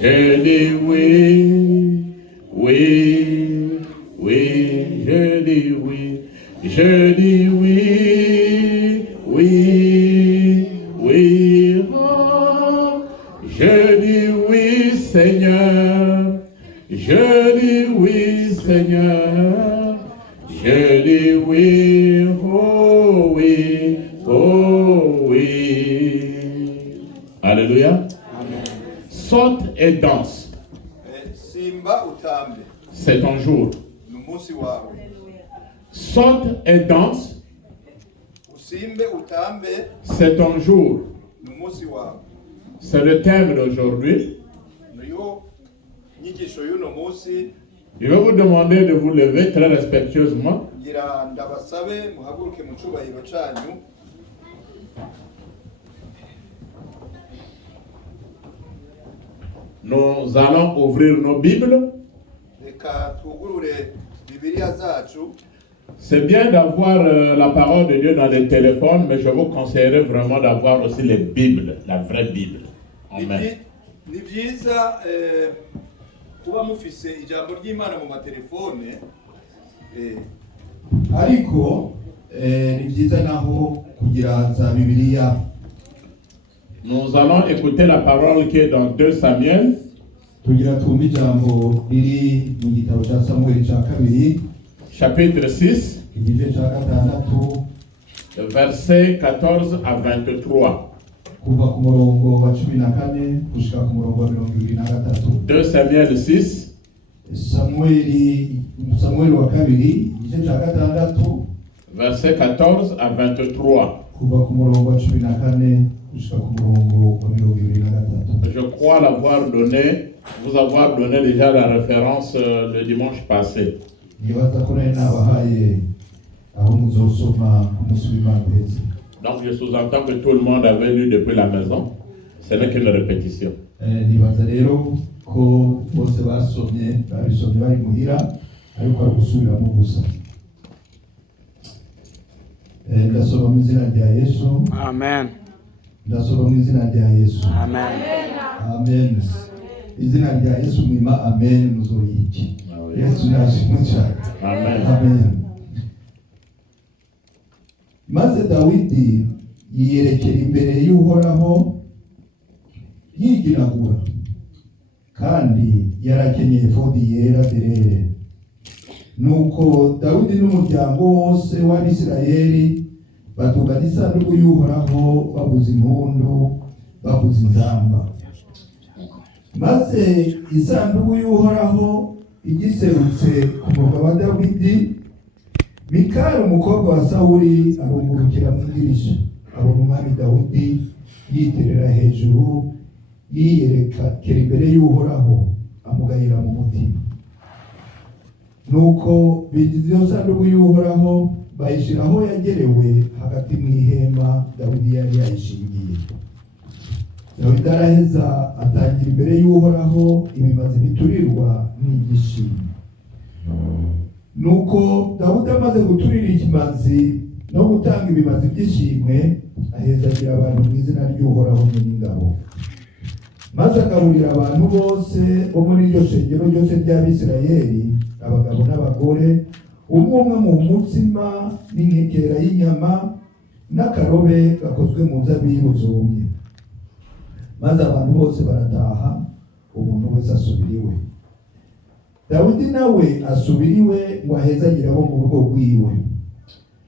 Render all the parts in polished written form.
Je dis oui, oui, oui, je dis oui. Je dis oui, oui, oui. Oh, je dis oui, Seigneur. Je dis oui, Seigneur. Je dis oui, oh oui, oh oui. Alléluia. Saute et danse. Simba utambe. C'est ton jour. Numusi wawe. Saute et danse. Usimbe utambe. C'est ton jour. Numusi wawe. C'est le thème d'aujourd'hui. Niyo nyigisho y'uno musi. Je vais vous demander de vous lever très respectueusement. Ngira ndabasabe muhaguruke mu cyubahiro cyanyu. Nous allons ouvrir nos Bibles. Reka twugurure Bibiliya zacu. C'est bien d'avoir la parole de Dieu dans les téléphones, mais je vous conseillerais vraiment d'avoir aussi les Bibles, la vraie Bible. Amen. Ni byiza kuba mufise ijambo ry'Imana mu matelefone. Ariko ni byiza naho kugira za Bibiliya. Nous allons écouter la parole qui est dans 2 Samuel. Tugira twumva ijambo riri mu gitabo cya Samuel cya kabiri, Chapitre 6, igice cya gatandatu, versets 14 à 23. kuva ku murongo wa 14 gushika ku murongo wa 23. 2 Samuel 6, Samuel wa kabiri, igice cya gatandatu, versets 14 à 23. kuva ku murongo wa 14 gushika ku murongo wa 23. Je crois l'avoir donné, vous avoir donné déjà la référence le dimanche passé. Nibaza ko nari nabahaye aho muzosoma ku munsi w'Imana uheze. Donc je sous-entends que tout le monde avait lu depuis la maison. Ce n'est qu'une répétition. Nibaza rero ko bose babisomye bari muhira ariko ari gusubiramo gusa. Ndasoma mu izina rya Yesu. Amen. Ndasoma mu izina rya Yesu. Amen. Amen. Izina rya Yesu mwima amen muzoyiki. Yesu nashimwe cyane. Amen. Amen. Maze Dawidi yiyerekera imbere y'Uhoraho yiginagura, kandi yarakenyeye efodi yera derere. Nuko Dawidi n'umuryango wose w'Abisirayeli batugana isanduku y'Uhoraho bavuza impundu, bavuza inzamba. Maze isanduku y'Uhoraho igiserutse ku murwa wa Dawidi, Mikali umukobwa wa Sawuli arungurukira mu idirisha, abona umwami Dawidi yiterera hejuru, yiyerekera imbere y'Uhoraho, amugayira mu mutima. Nuko bigize iyo sanduku y'Uhoraho bayishyira aho yagerewe hagati mu ihema Dawidi yari yayishingiye. Dawidi araheza atangira imbere y'Uhoraho ibimazi biturirwa n'igishimwe. Nuko Dawudi amaze guturira ikimazi no gutanga ibimazi by'ishimwe, aheza agira abantu mu izina ry'Uhoraho n'ingabo. Maze agaburira abantu bose bo muri iryo shengero ryose ry'Abisirayeli, abagabo n'abagore, umwe mu mutsima n'inkekera y'inyama n'akarobe gakozwe mu nzabibu zumye. Maze abantu bose barataha, umuntu wese asubira iwe. Dawidi nawe asubira iwe ngo ahezagire abo mu rugo rwiwe.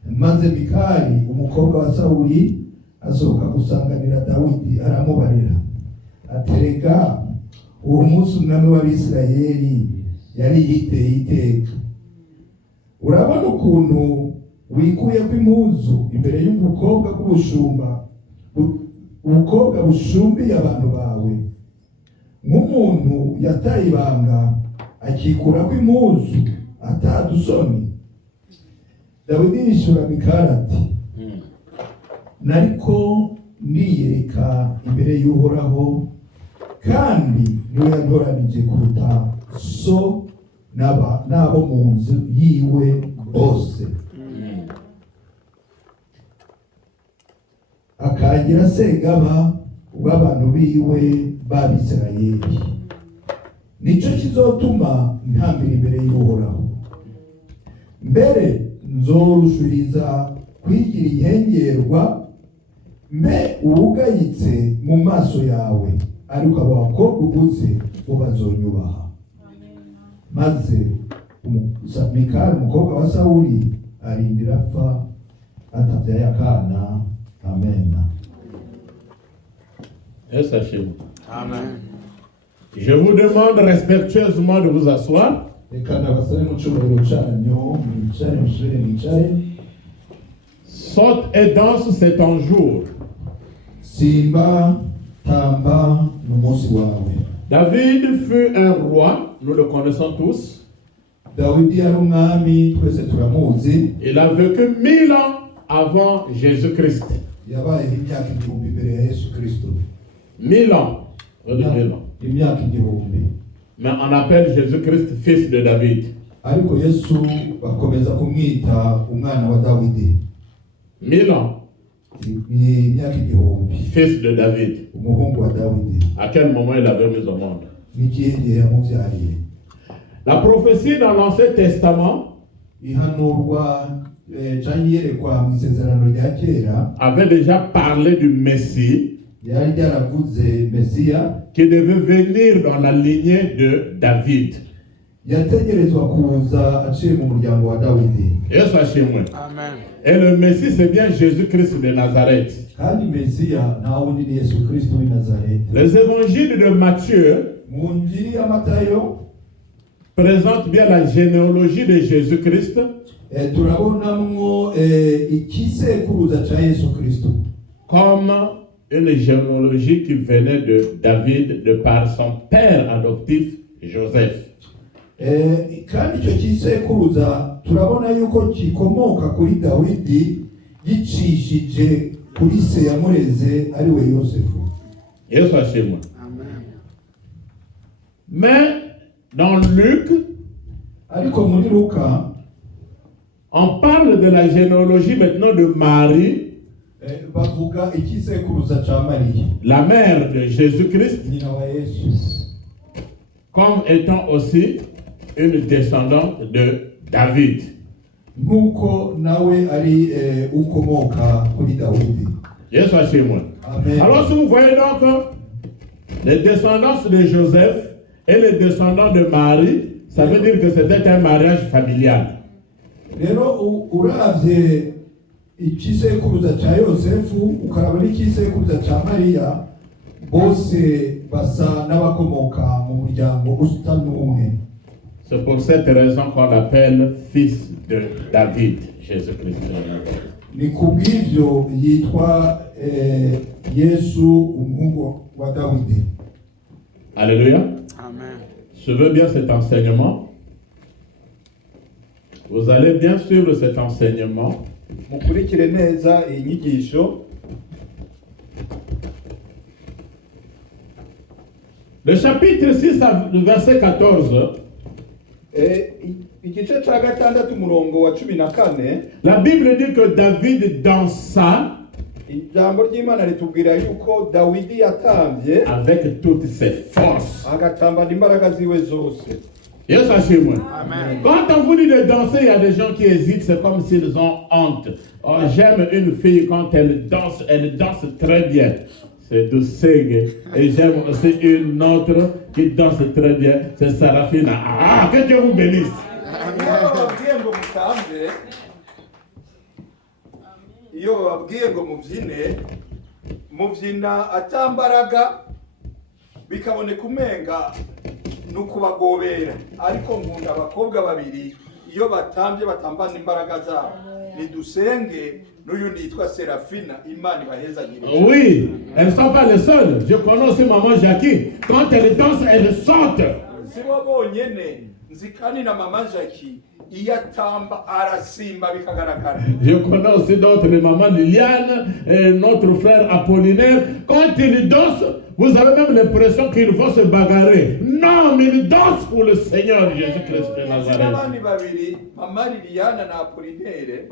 Maze Mikali umukobwa wa Sawuli asohoka gusanganira Dawidi, aramubarira atereka uwo munsi umwami w'Abisirayeli yari yiteye iteka. Urabona ukuntu wikuye kw'impuzu imbere y'ubukobwa bw'ubushumba, ubukobwa bushumbiye abantu bawe, nk'umuntu yataye ibanga akikura kw'impuzu atadusoni. Dawidi yishura Mikali ati nariko niyereka imbere y'Uhoraho, kandi niwe yantoranije kuruta so n'abo mu nzu yiwe bose, akagira segaba w'abantu biwe b'Abisirayeli. nicyo kizotuma ntambira imbere y'uhoraho. Mbere nzorushuriza kwigira inkengerwa, mbe uwugayitse mu maso yawe, ariko abakobwa uguze bo bazonyubaha. Maze Mikali umukobwa wa Sawuli arindira apfa atabyaye akana. Amen. Et sachez-vous. Amen. Je vous demande respectueusement de vous asseoir. Saute et danse, c'est ton jour. David fut un roi, nous le connaissons tous. Il a vécu 1000 ans avant Jésus-Christ. 1000 ans. 1000 ans. Mais on appelle Jésus-Christ fils de David. 1000 ans. Fils de David. À quel moment il avait mis au monde? La prophétie dans l'Ancien Testament avait déjà parlé du Messie qui devait venir dans la lignée de David. Et sachez-moi. Amen. Et le Messie, c'est bien Jésus-Christ de Nazareth. Les évangiles de Matthieu présentent bien la généalogie de Jésus-Christ. Comme une généalogie qui venait de David de par son père adoptif Joseph. Kandi icyo kisekuruza turabona yuko kikomoka kuri Dawidi gicishije kuri se yamureze ari we Yosefu. Yesu ashimwe. Amen. Mais dans Luc, ariko muri Luka, on parle de la généalogie maintenant de Marie, bavuga ikisekuruza ca Marie, la mère de Jésus-Christ, nyina wa Yesu, comme étant aussi une descendante de David. Nuko nawe ari ukomoka kuri Dawidi. Yesu ashimwe. Amen. Alors si vous voyez donc les descendants de Joseph et les descendants de Marie, ça veut dire que c'était un mariage familial. Rero uravye ikisekuruza ca Yosefu ukaraba n'ikisekuruza ca Maria, bose basa n'abakomoka mu muryango utanumwe. C'est pour cette raison qu'on l'appelle fils de David, Jésus-Christ. Ni kubw'ivyo yitwa Yesu umuhungu wa Dawidi. Alléluia. Amen. Suivez bien cet enseignement. Vous allez bien suivre cet enseignement. Mukurikire neza iyi nyigisho. Le chapitre 6, le verset 14. Igice ca gatandatu umurongo wa 14. La Bible dit que David dansa. Ijambo ry'Imana ritubwira yuko Dawidi yatambye avec toutes ses forces. Agatambana imbaraga ziwe zose. Yes, sachez-moi. Quand on vous dit de danser, il y a des gens qui hésitent, c'est comme s'ils ont honte. Oh, j'aime une fille quand elle danse très bien. C'est Douceg. Et j'aime aussi une autre qui danse très bien, c'est Sarafina. Ah, que Dieu vous bénisse. Iyo babwiye ngo mubyina atambaraga bikaboneka umenga nukubagobera, ariko nkunda abakobwa babiri iyo batambye batambana imbaraga zabo, ni Dusenge n'uyundi yitwa Serafina. Imana ibahezagire. Oui, elles ne sont pas les seules. Je connais aussi maman Jackie. Quand elle danse, elle saute. Si bo bonyene nzikani na mama Jackie iyatamba arasimba bikagaragara. Je connais aussi d'autres, les mamans Liliane et notre frère Apollinaire. Quand ils dansent, vous avez même l'impression qu'ils vont se bagarrer. Non, mais ils dansent pour le Seigneur Jésus-Christ de Nazareth. Abandi babiri, mama Liliane na Apollinaire,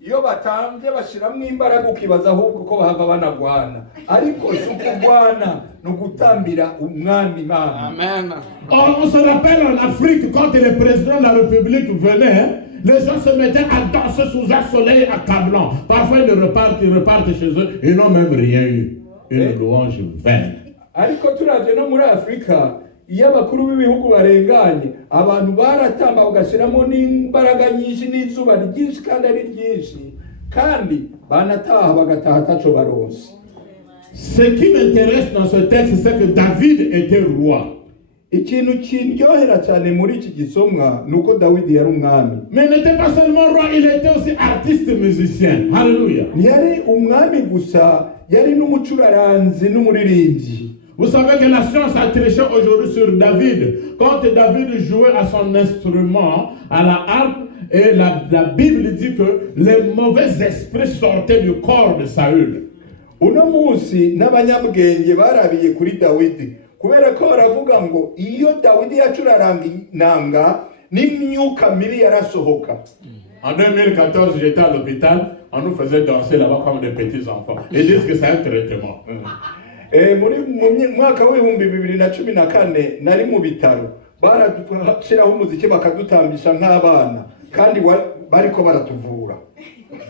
iyo batambye bashiramwo imbaraga ukibaza ahubwo ko bahava banagwana, ariko si ukugwana ni ugutambira umwami Imana. Amen. Or, on se rappelle en Afrique, quand les présidents de la République venaient, les gens se mettaient à danser sous un soleil accablant. Parfois, ils repartent chez eux, ils n'ont même rien eu. Une louange vaine. Ariko turavye no muri Afrika, iyo abakuru b'ibihugu barenganye, abantu baratamba bagashiramo n'imbaraga nyinshi n'izuba ryinshi kandi ari ryinshi, kandi banataha bagataha ataco baronse. Ce qui m'intéresse dans ce texte, c'est que David était roi. Ikintu kindyohera cyane muri iki gisomwa nuko Dawidi yari umwami. Mais il n'était pas seulement roi, il était aussi artiste musicien. Alléluia. Ntiyari umwami gusa, yari n'umucuraranzi n'umuririmbyi. Vous savez que la science a triché aujourd'hui sur David. Quand David jouait à son instrument, à la harpe, et la Bible dit que les mauvais esprits sortaient du corps de Saül. Uno munsi n'abanyabwenge barabiye kuri Dawidi, kubera ko baravuga ngo iyo Dawidi yacuraranga inanga n'imyuka mibi yarasohoka. En 2014, j'étais à l'hôpital, on nous faisait danser là-bas comme des petits enfants. Ils disent que c'est un traitement. Muri mwaka w'ibihumbi 2014 nari mu bitaro, baradushyiraho umuziki bakadutambisha nk'abana, kandi bariko baratuvura.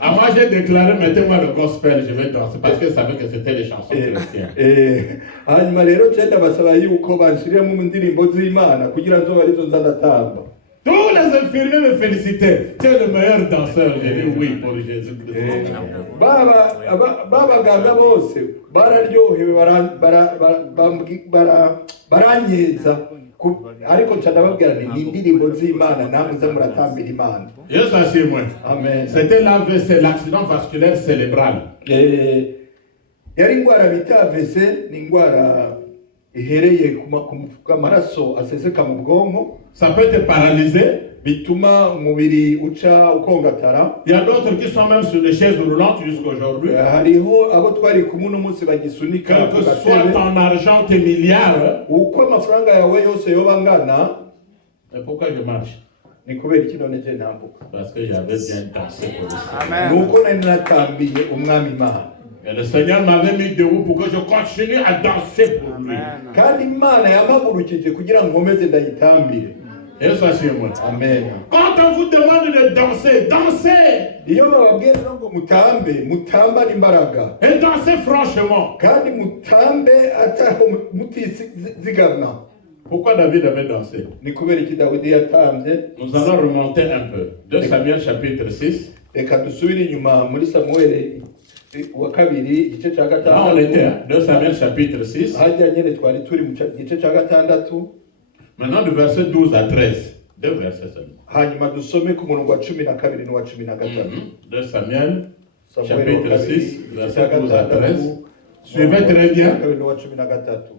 Ah, moi j'ai déclaré, mettez-moi le gospel, je vais danser, parce que je savais que c'était des chansons chrétiennes. Hanyuma rero cyenda basaba yuko banshiremo mu ndirimbo z'Imana kugira nzo barizo nzandatamba. Tous les infirmiers me félicitaient. Tu es le meilleur danseur. J'ai dit oui pour Jésus-Christ. Babaganga bose bararyohewe baranyeza, ariko ndababwira ni indirimbo z'Imana namwe muratambira Imana. Yesu ashimwe. Amen. C'était l'AVC, l'accident vasculaire cérébral. Yari ingwara bita AVC, ni ingwara ihereye ku amaraso aseseka mu bwonko. Ça peut te paralyser. Bituma umubiri uca ukongatara. Il y a d'autres qui sont même sur des chaises roulantes jusqu'aujourd'hui. Hariho abo twari kumwe no munsi bagisunika. Quel que soit ton argent, tes milliards. Uko amafaranga yawe yose yoba ngana. Et pourquoi je marche? Ni kubera iki none je ntambuka? Parce que j'avais bien dansé pour le Seigneur. Amen. Nuko nari natambiye umwami Imana. Et le Seigneur m'avait mis debout pour que je continue à danser pour lui. Amen. Kandi Imana yamagurukije kugira ngo nkomeze ndayitambire. Yesu ashimwe. Amen. Quand on vous demande de danser, dansez. Iyo bababwira ngo mutambane imbaraga. Et dansez franchement. Kandi mutambe ataho mutizigama. Pourquoi David avait dansé? Ni kubera iki Dawidi yatambye. Nous allons remonter un peu. 2 Samuel chapitre 6. Reka dusubire inyuma muri Samuel wa kabiri igice cya Là on gatandatu. était, 2 Samuel chapitre 6. Hajya nyene twari turi mu gice cya gatandatu. Maintenant de verset 12 à 13. 2 versets seulement. Hanyuma dusome ku murongo wa 12 n'uwa 13. 2 Samuel Samuel chapitre wa 6, kabiri, verset igice 12 à cya 13. gatandatu, Suivez très bien. 12 n'uwa 13.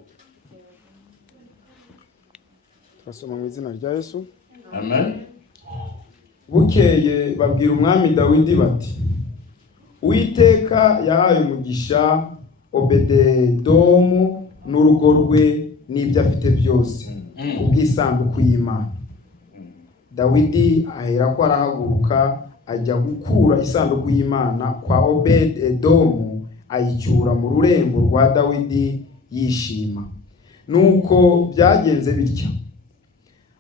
Turasoma mu izina rya Yesu. Amen. Bukeye babwira umwami Dawidi bati, Uwiteka yahaye umugisha Obededomu n'urugo rwe n'ibyo afite byose kubw'isanduku y'Imana. Dawidi aherako arahaguruka ajya gukura isanduku y'Imana kwa Obededomu, ayicyura mu rurembo rwa Dawidi yishima. Nuko byagenze bityo,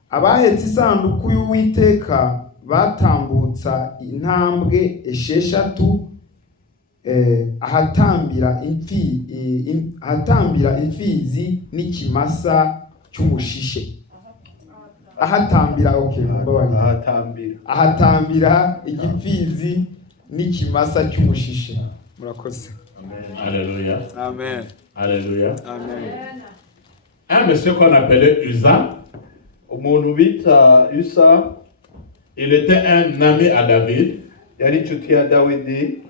abahetse isanduku y'Uwiteka batambutsa intambwe 6 ahatambira imfizi n'ikimasa cy'umushishe. Ahatambira igipfizi n'ikimasa cy'umushishe. Murakoze. Alléluia. Amen. Alléluia. Amen. Un monsieur qu'on appelait Uza, Umuntu bita Usa il était un ami à David, yari inshuti ya Dawidi,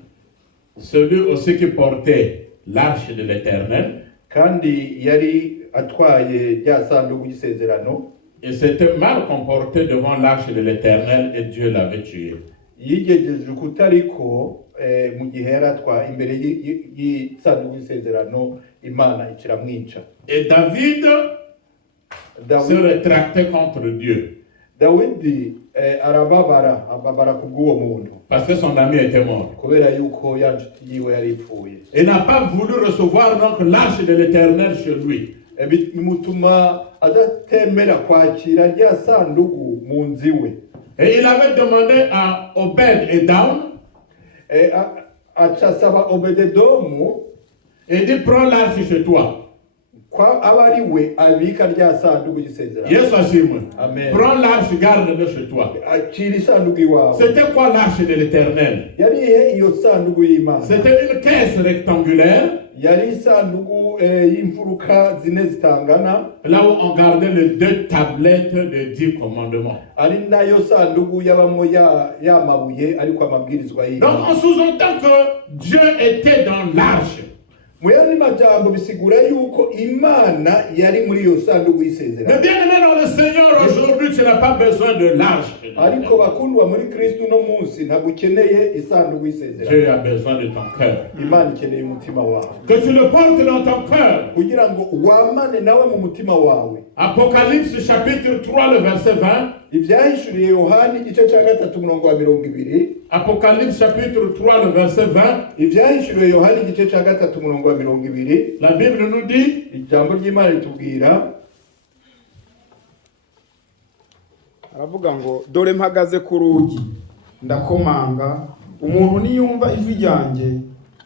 celui aussi qui portait l'arche de l'Éternel. kandi yari atwaye rya sanduku y'isezerano. Il s'était mal comporté devant l'arche de l'Éternel et Dieu l'avait tué. Yigejeje kutariko mu gihe yaratwa imbere y'isanduku y'isezerano, Imana ikiramwica. Et David se rétractait contre Dieu. Dawidi arababara kubw'uwo muntu parce que son ami était mort. kubera yuko ya nshuti yiwe yari ipfuye. Il n'a pas voulu recevoir donc l'arche de l'Éternel chez lui. Bimutuma adatemera kwakira rya sanduku mu nzu iwe. Et il avait demandé à Obed-Edom, Acasaba Obededomu, il dit prends l'arche chez toi. kwa aba ari we abika rya sanduku y'isezerano. Yesu ashimwe. Amen. Prends l'arche, garde-le chez toi. Akira isanduku iwawe. C'était quoi l'arche de l'Éternel? Yari ihe iyo sanduku y'Imana? C'était une caisse rectangulaire. Yari isanduku y'imfuruka zine zitangana. Là où on gardait les 2 tablettes de 10 commandements. Ari nayo sanduku y'abamo ya mabuye ariko amabwirizwa Donc y'Imana. on sous-entend que Dieu était dans l'arche. Mu yandi majambo bisigura yuko Imana yari muri iyo sanduku Mais y'isezerano. bien aimé dans le Seigneur, aujourd'hui tu n'as pas besoin de l'arche. Ariko bakundwa muri Kristo no munsi ntabwo ukeneye isanduku y'isezerano. Dieu a besoin de ton cœur. Imana ikeneye umutima wawe Que tu le portes dans ton cœur. kugira ngo wamane nawe mu mutima wawe. Apocalypse chapitre 3, le verset 20. Ibyahishuriye Yohani igice cya 3:20. Apocalypse chapitre 3, le verset 20. Ibyahishuriye Yohani igice cya 3:20. La Bible nous dit, Ijambo ry'Imana ritubwira, aravuga ngo dore mpagaze ku rugi ndakomanga, umuntu niyumva ijwi ryanjye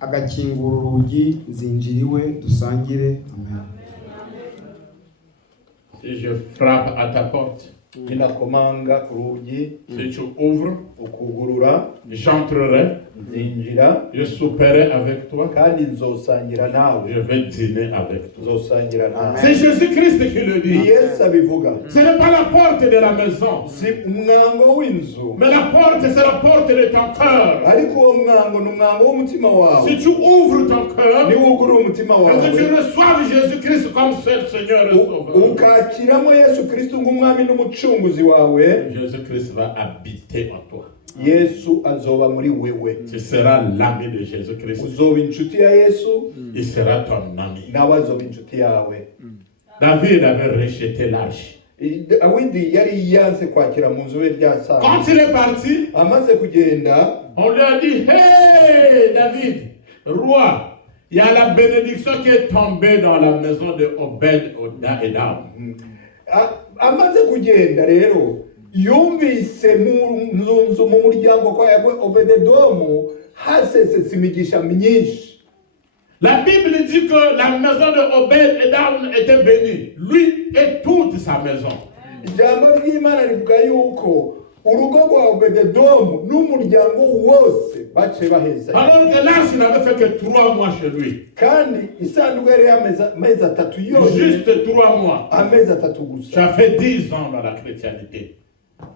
agakingura urugi nzinjira iwe dusangire. Amen. si je frappe à ta porte, ninakomanga ku rugi, si tu ouvres, ukugurura, j'entrerai, nzinjira je souperai avec toi, kandi nzosangira nawe. je vais dîner avec toi. Nzosangira nawe. C'est Jésus-Christ qui le Ni dit. Yesu abivuga. Ce n'est pas la porte de la maison, Si umwango w'inzu, mais la porte, c'est la porte de ton cœur. ariko uwo mwango ni umwango w'umutima wawe. Si tu ouvres ton cœur, Niwugurura umutima et que tu wawe reçoives Jésus-Christ comme seul Seigneur et Sauveur, ukakiramo Yesu Kristo nk'umwami n'umucunguzi wawe, Jésus-Christ va habiter en toi. Yesu azoba muri wewe. Tu seras l'ami de Jésus-Christ. Uzoba inshuti ya Yesu, Il sera ton ami. nawe azoba inshuti yawe. David avait rejeté l'arche. Dawidi yari yanze kwakira mu nzu ye rya Quand sanduku. il est parti, Amaze kugenda, on lui a dit, hey David, roi, il y a la bénédiction qui est tombée dans la maison de Obed-Edom. amaze kugenda rero yumvise mu nzu mu muryango kwa Obededomu hasesetse imigisha myinshi. La Bible dit que la maison de Obed-Edom était bénie, lui et toute sa maison. Ijambo ry'Imana rivuga yuko urugo rwa Obededomu n'umuryango wose bace baheza. Alors que l'arche n'avait fait que 3 mois chez lui. Kandi isanduku yari amezi atatu yose, Juste 3 mois. amezi atatu gusa. Ça fait 10 ans dans la chrétienté.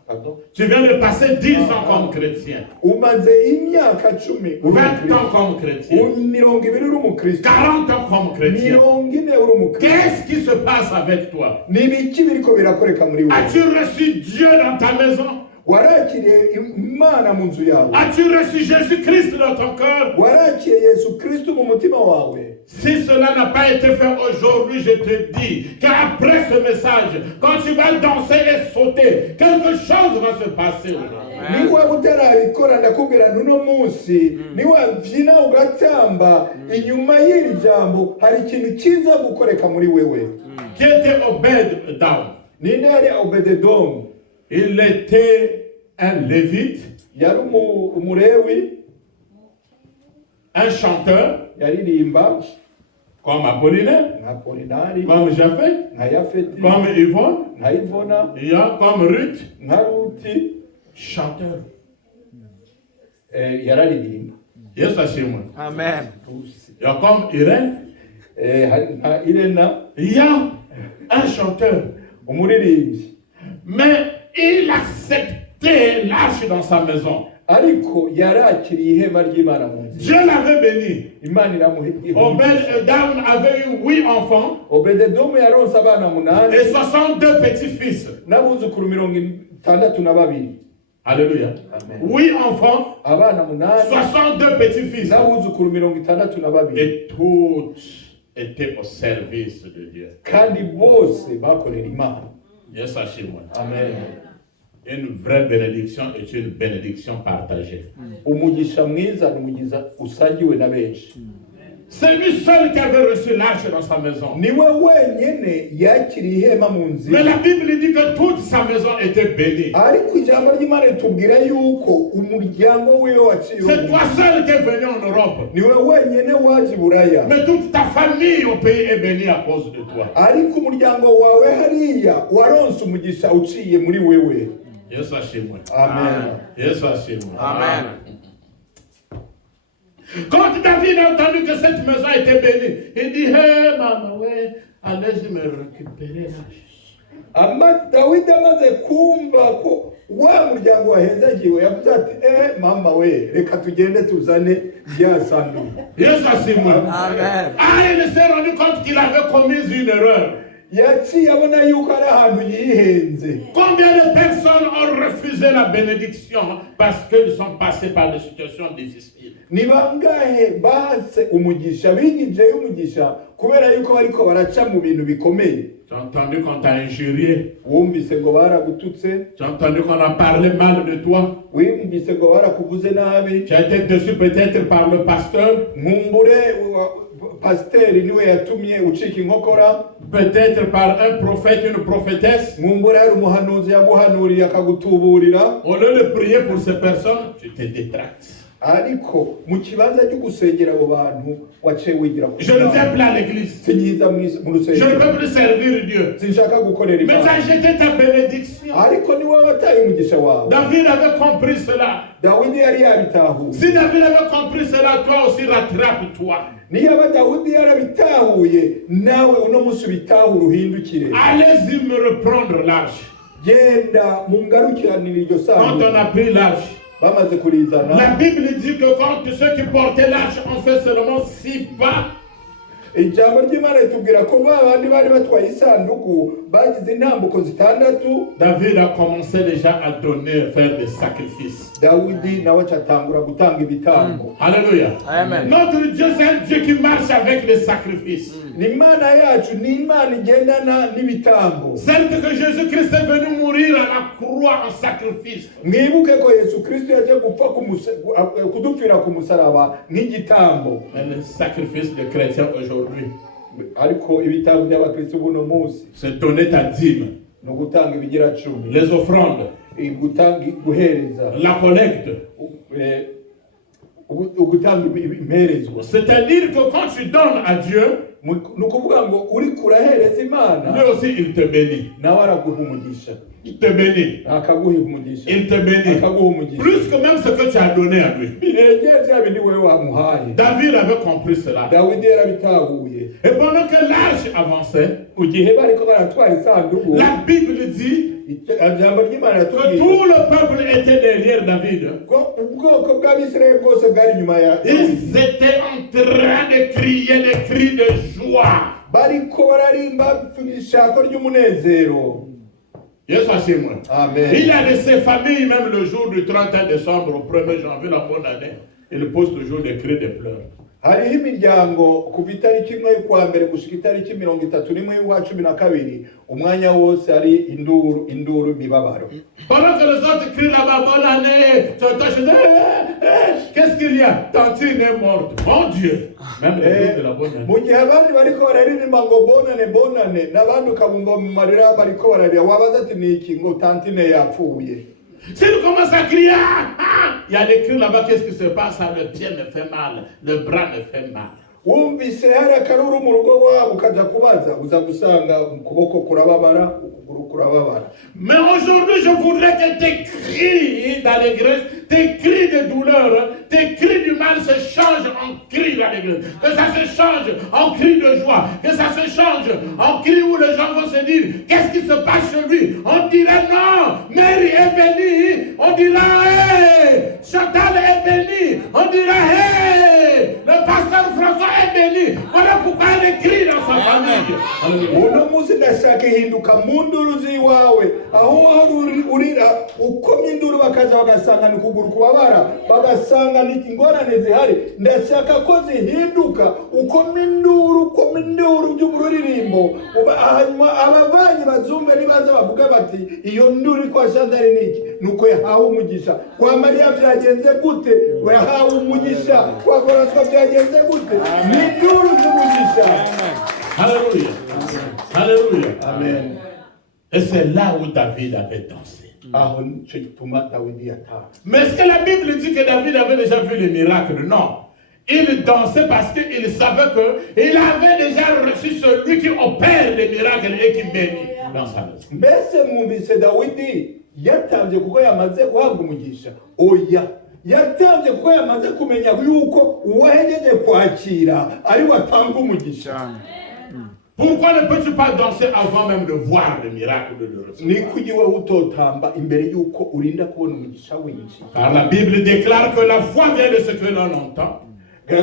Pardon? Tu viens de passer 10 ans comme chrétien, Umaze imyaka 10 uri 20 ans comme chrétien, 20 uri umukristo, 40 ans comme chrétien. 40 uri umukristo. Qu'est-ce qui se passe avec toi? Ni ibiki biriko birakoreka muri As-tu wewe? reçu Dieu dans ta maison? Warakiriye Imana mu nzu yawe? As-tu reçu Jésus-Christ dans ton cœur? Warakiriye Yesu Kristo mu mutima wawe? Si cela n'a pas été fait aujourd'hui, je te dis qu'après ce message, quand tu vas danser et sauter, quelque chose va se passer aujourd'hui. Niba utarabikora ndakubwira n'uno munsi, niwabyina ugatamba inyuma y'iri jambo hari ikintu kiza gukoreka muri wewe. Qui était Obed-Edom? Ninde yari Obededomu? Il était un lévite, Yari umulewi, un chanteur, yaririmba comme Apollinaire, nka Polinari, comme Japhet, nka Yafeti, comme Yvonne, nka Ivona, comme Ruth, nka Ruti. chanteur. Yararirimba. Yesu ashimwe. Amen. Il y a comme Irène, Nka Irena, il y a un chanteur. umuririmbyi. Mais il acceptait l'arche dans sa maison. Ariko yarakiriye ihema ry'Imana mu nzu. Dieu l'avait béni. Imana iramuha. Obed-Edom avait eu 8 enfants Obededomu yaronse abana 8 et 62 petits-fils. n'abuzukuru 62. Alléluia. Amen. 8 enfants, Abana 8 62 petits-fils. n'abuzukuru 62. Et tous étaient au service de Dieu. Kandi bose bakorera Imana. Yesu ashimwe. Amen. Une vraie bénédiction est une bénédiction partagée. umugisha mwiza ni umugisha usangiwe na benshi. C'est lui seul qui avait reçu l'arche dans sa maison. niwe wenyine yakiriye ihema mu Mais nzira. la Bible dit que toute sa maison était bénie. ariko ijambo ry'Imana ritubwira yuko umuryango wiwe waciye C'est toi seul qui es venu en Europe. niwe wenyine waje i Buraya. Mais toute ta famille au pays est bénie à cause de toi. ariko umuryango wawe hariya waronse umugisha uciye muri wewe. Yesu ashimwe. Amen. Yesu ashimwe. Amen. Quand David a entendu que cette maison était bénie, il dit, hé maman, ouais, allez-y me récupérer là. Dawidi amaze kumva ko wa muryango wahezagiwe yavuze ati mama we reka tugende tuzane rya sanduku. Yesu ashimwe. Amen. Ah, il s'est rendu compte qu'il avait commis une erreur. yaciye abona yuko ari ahantu yihenze. Combien de personnes ont refusé la bénédiction parce qu'ils sont passés par des situations difficiles? ni bangahe bahatse umugisha bigijeyo umugisha kubera yuko bariko baraca mu bintu bikomeye. Tu as entendu qu'on t'a injurié? wumvise ngo baragututse. Tu as entendu qu'on a parlé mal de toi? wumvise ngo barakuvuze nabi. Tu as été déçu peut-être par le pasteur? nkumbure pasiteri niwe yatumye ucika inkokora. Peut-être par un prophète, une prophétesse? nkumbure hari umuhanuzi yaguhanuriye akagutuburira. Au lieu de prier pour ces personnes, tu te détractes. ariko mu kibanza cyo gusengera abo bantu waciye wigira ku Je ne viens plus à l'église. sinyiza mu Je ne rusengero. peux plus servir Dieu. sinshaka gukorera Mais tu Imana. as jeté ta bénédiction. ariko niwe wataye umugisha wawe. David avait compris cela. dawidi yari yabitahuye. Si David avait compris cela, toi aussi rattrape-toi. niba dawudi yarabitahuye nawe uno munsi ubitahure uhindukire. Allez-y me reprendre l'arche. genda mungarukiranire iryo Quand on sanduku. a pris l'arche, bamaze kurizana. la Bible dit que quand ceux qui portaient l'arche ont fait seulement 6 pas, ijambo ry'Imana ritubwira ko ba bandi bari batwaye isanduku bagize intambuko zitandatu. David a commencé déjà à donner, faire des sacrifices. dawidi nawe acatangura gutanga ibitambo. Alléluia. Amen. Notre Dieu, c'est un Dieu qui marche avec les sacrifices. ni Imana yacu ni Imana igendana n'ibitambo. Celle que Jésus-Christ est venu mourir à la croix en sacrifice. mwibuke ko Yesu Kristo yaje gupfa kudupfira ku musaraba nk'igitambo. Mais le sacrifice des chrétiens aujourd'hui, ariko ibitambo by'abakristo buno munsi c'est donner ta dîme, ni ugutanga ibigira cumi. les offrandes, guhereza. la collecte. ugutanga imperezwa. C'est-à-dire que quand tu donnes à Dieu, ni ukuvuga ngo uri kurahereza lui Imana aussi il te bénit. nawe araguha umugisha. Il te bénit. akaguha umugisha. Il te bénit. akaguha umugisha. Plus que même ce que tu as donné à lui. birengera bya bindi wewe wamuhaye. David avait compris cela. dawidi yarabitahuye. Et pendant que l'arche avançait, mu gihe bariko baratwara isanduku, la Bible dit ijambo ry'Imana que yatubwiye tout le peuple était derrière David. ko ubwoko bw'Abisirayeli bwose bwari inyuma ya Ils étaient en train de crier des cris de joie. bariko bararimba ishako ry'umunezero. Yesu ashimwe. Amen. Il y a de ces familles, même le jour du 31 décembre au 1er janvier, la bonne année, ils posent toujours des cris de pleurs. hariho imiryango kuva itariki imwe y'ukwa mbere gushika itariki 31 y'ukwa 12 umwanya wose ari induru imibabaro. Pendant que les autres crient là-bas, bonne année, qu'est-ce qu'il y a? Tantine est morte. Mon Dieu! Même le jour de la bonne année. mu gihe abandi bariko bararirimba ngo bonane n'abandi ukabumva mu marira bariko bararira wabaza ati ni iki ngo tantine yapfuye. S'il commence à crier, il y a des cris là-bas, qu'est-ce qui se passe? Le pied me fait mal, le bras me fait mal. wumvise hari akaruru mu rugo rwabo ukaja kubaza uza gusanga ukuboko kurababara ukuguru kurababara. Mais aujourd'hui, je voudrais que tes cris d'allégresse, tes cris de douleur, tes cris du mal se changent en cris d'allégresse. Que ça se change en cris de joie. Que ça se change en cris où les gens vont se dire, qu'est-ce qui se passe chez lui? On dirait non, Mary est bénie. On dira, hey, Chantal est bénie. On dira, hey, le pasteur François est béni. Voilà pourquoi il est crie dans sa famille. uno munsi ndashaka ihinduka mu nduru z'iwawe aho urira ukomye induru bakaza bagasanga ni ukuguru kubabara bagasanga ni ingorane zihari ndashaka ko zihinduka ukoma induru by'ururirimbo hanyuma ababanyi bazumve nibaza bavuga bati iyo nduru kwa Chantal niki nuko yahawe umugisha kwa Mariya byagenze gute yahawe umugisha kwa François byagenze gute ni induru z'umugisha. Alléluia. Alléluia. Amen. Et c'est là où David avait dansé. Mais est-ce que la Bible dit que David avait déjà vu les miracles? Non. Il dansait parce qu'il savait qu'il avait déjà reçu celui qui opère les miracles et qui bénit dans sa maison. Mbese mwumvise Dawidi yatangiye kuko yamaze guhabwa umugisha? Oya, yatangiye kuko yamaze kumenya yuko uwahejeje kwakira ari watanga umugisha. Pourquoi ne peux-tu pas danser avant même de voir le miracle de Dieu? Car la Bible déclare que la foi vient de ce que l'on entend. Et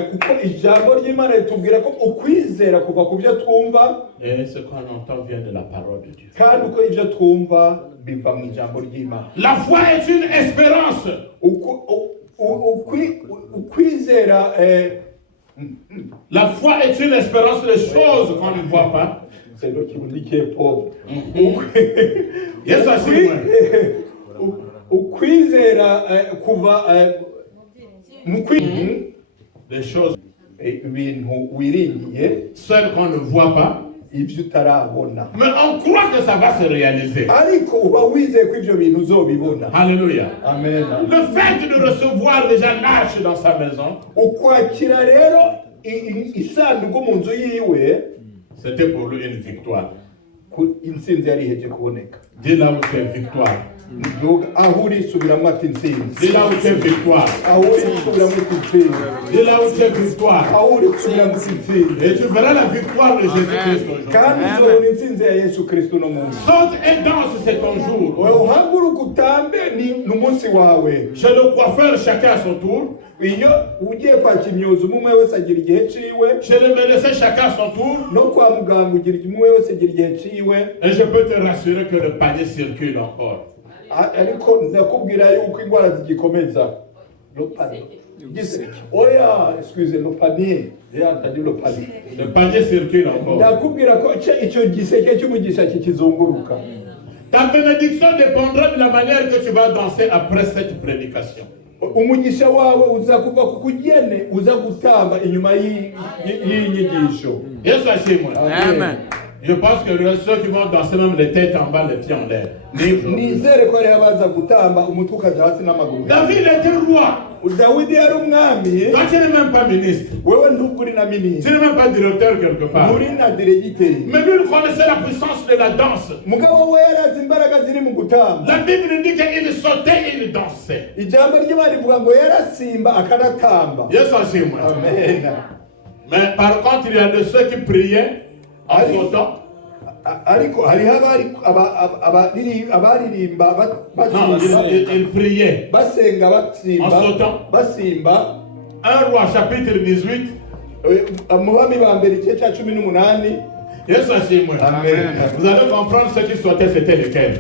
ce qu'on entend vient de la parole de Dieu. La foi est une espérance. La foi est une espérance des choses qu'on ne voit pas. C'est le qui vous dit qu'il est pauvre. Yes, I see. Des choses celles qu'on ne voit pas. Mais on croit que ça va se réaliser. Alléluia. Amen. Le fait de recevoir déjà l'arche dans sa maison, c'était pour lui une victoire. Dis là où c'est victoire. Dis là où c'est victoire. Dis là où c'est victoire. Et tu verras la victoire de Jésus-Christ aujourd'hui. Saute et danse, c'est ton jour. Chez le coiffeur, chacun à son tour. Chez le médecin, chacun à son tour. Et je peux te rassurer que le panier circule encore. Oh yeah, excusez, le panier. J'ai entendu le panier. Le panier circule encore. Ta bénédiction dépendra de la manière que tu vas danser après cette prédication. Umugisha wawe uzakuva kukugene uza gutamba inyuma y'inyigisho. Yesu ashimwe. Amen. Je pense que ceux qui vont danser même les têtes en bas, les pieds en l'air. Nizere ko ari abaza gutamba umutwe ukaja hasi n'amaguru. David était roi. Dawidi yari umwami. Toi tu n'es même pas ministre. Wewe ntuguri na ministre. Tu n'es même pas directeur quelque part. Nturi na directeur. Mais lui il connaissait la puissance de la danse. Mugabo we yarazi imbaraga ziri mu gutamba. La Bible dit qu'il sautait, il dansait. Ijambo ry'Imana rivuga ngo yarasimba akanatamba. Yesu ashimwe. Amen. Mais par contre il y a de ceux qui priaient en sautant. Ariko hari abaririmba il priait basenga en sautant. Basimba. 1 Roi chapitre 18. Mu bami ba mbere igice cya 18. Yesu ashimwe. Amen. Vous allez comprendre ceux qui sautaient c'était lesquels.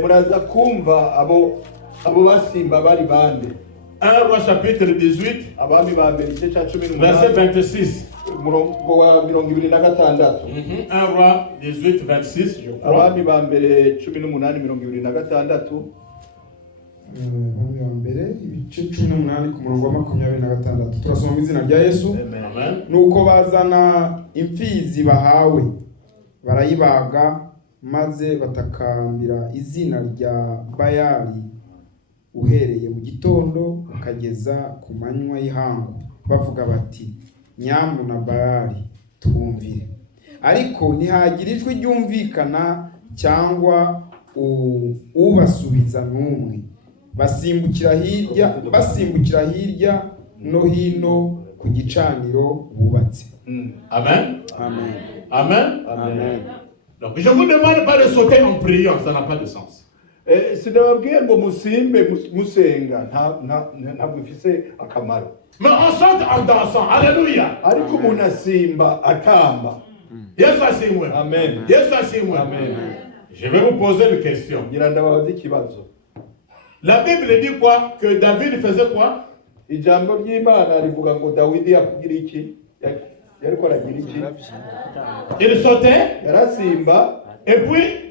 Muraza kumva abo basimba bari bande. 1 Roi chapitre 18. Abami ba mbere igice cya 18. Verset 26. 1 Roi 18, 26, je crois. Abami ba mbere 18:26. mbere ibice 18 ku murongo wa 26. Turasoma mu izina rya Yesu. Amen. Nuko bazana imfizi bahawe barayibaga maze batakambira izina rya Bayali uhereye mu gitondo ukageza ku manywa y'ihangu bavuga bati nyamuna Bayali twumvire. Ariko ntihagira ijwi ryumvikana cyangwa ubasubiza n'umwe. Basimbukira hirya no hino ku gicaniro bubatse. Amen. Amen. Amen. Amen. Donc je vous demande pas de sauter en priant, ça n'a pas de sens. Sinababwiye ngo musimbe musenga ntabwo bifise akamaro. Mais on saute en dansant. Alléluia. Ariko umuntu asimba atamba. Yesu ashimwe. Amen. Yesu ashimwe. Amen. Je vais vous poser une question. ngira ndababaza ikibazo. La Bible dit quoi? Que David faisait quoi? Ijambo ry'Imana rivuga ngo Dawidi yakugira iki? Yariko aragira iki? Il sautait Yarasimba. et puis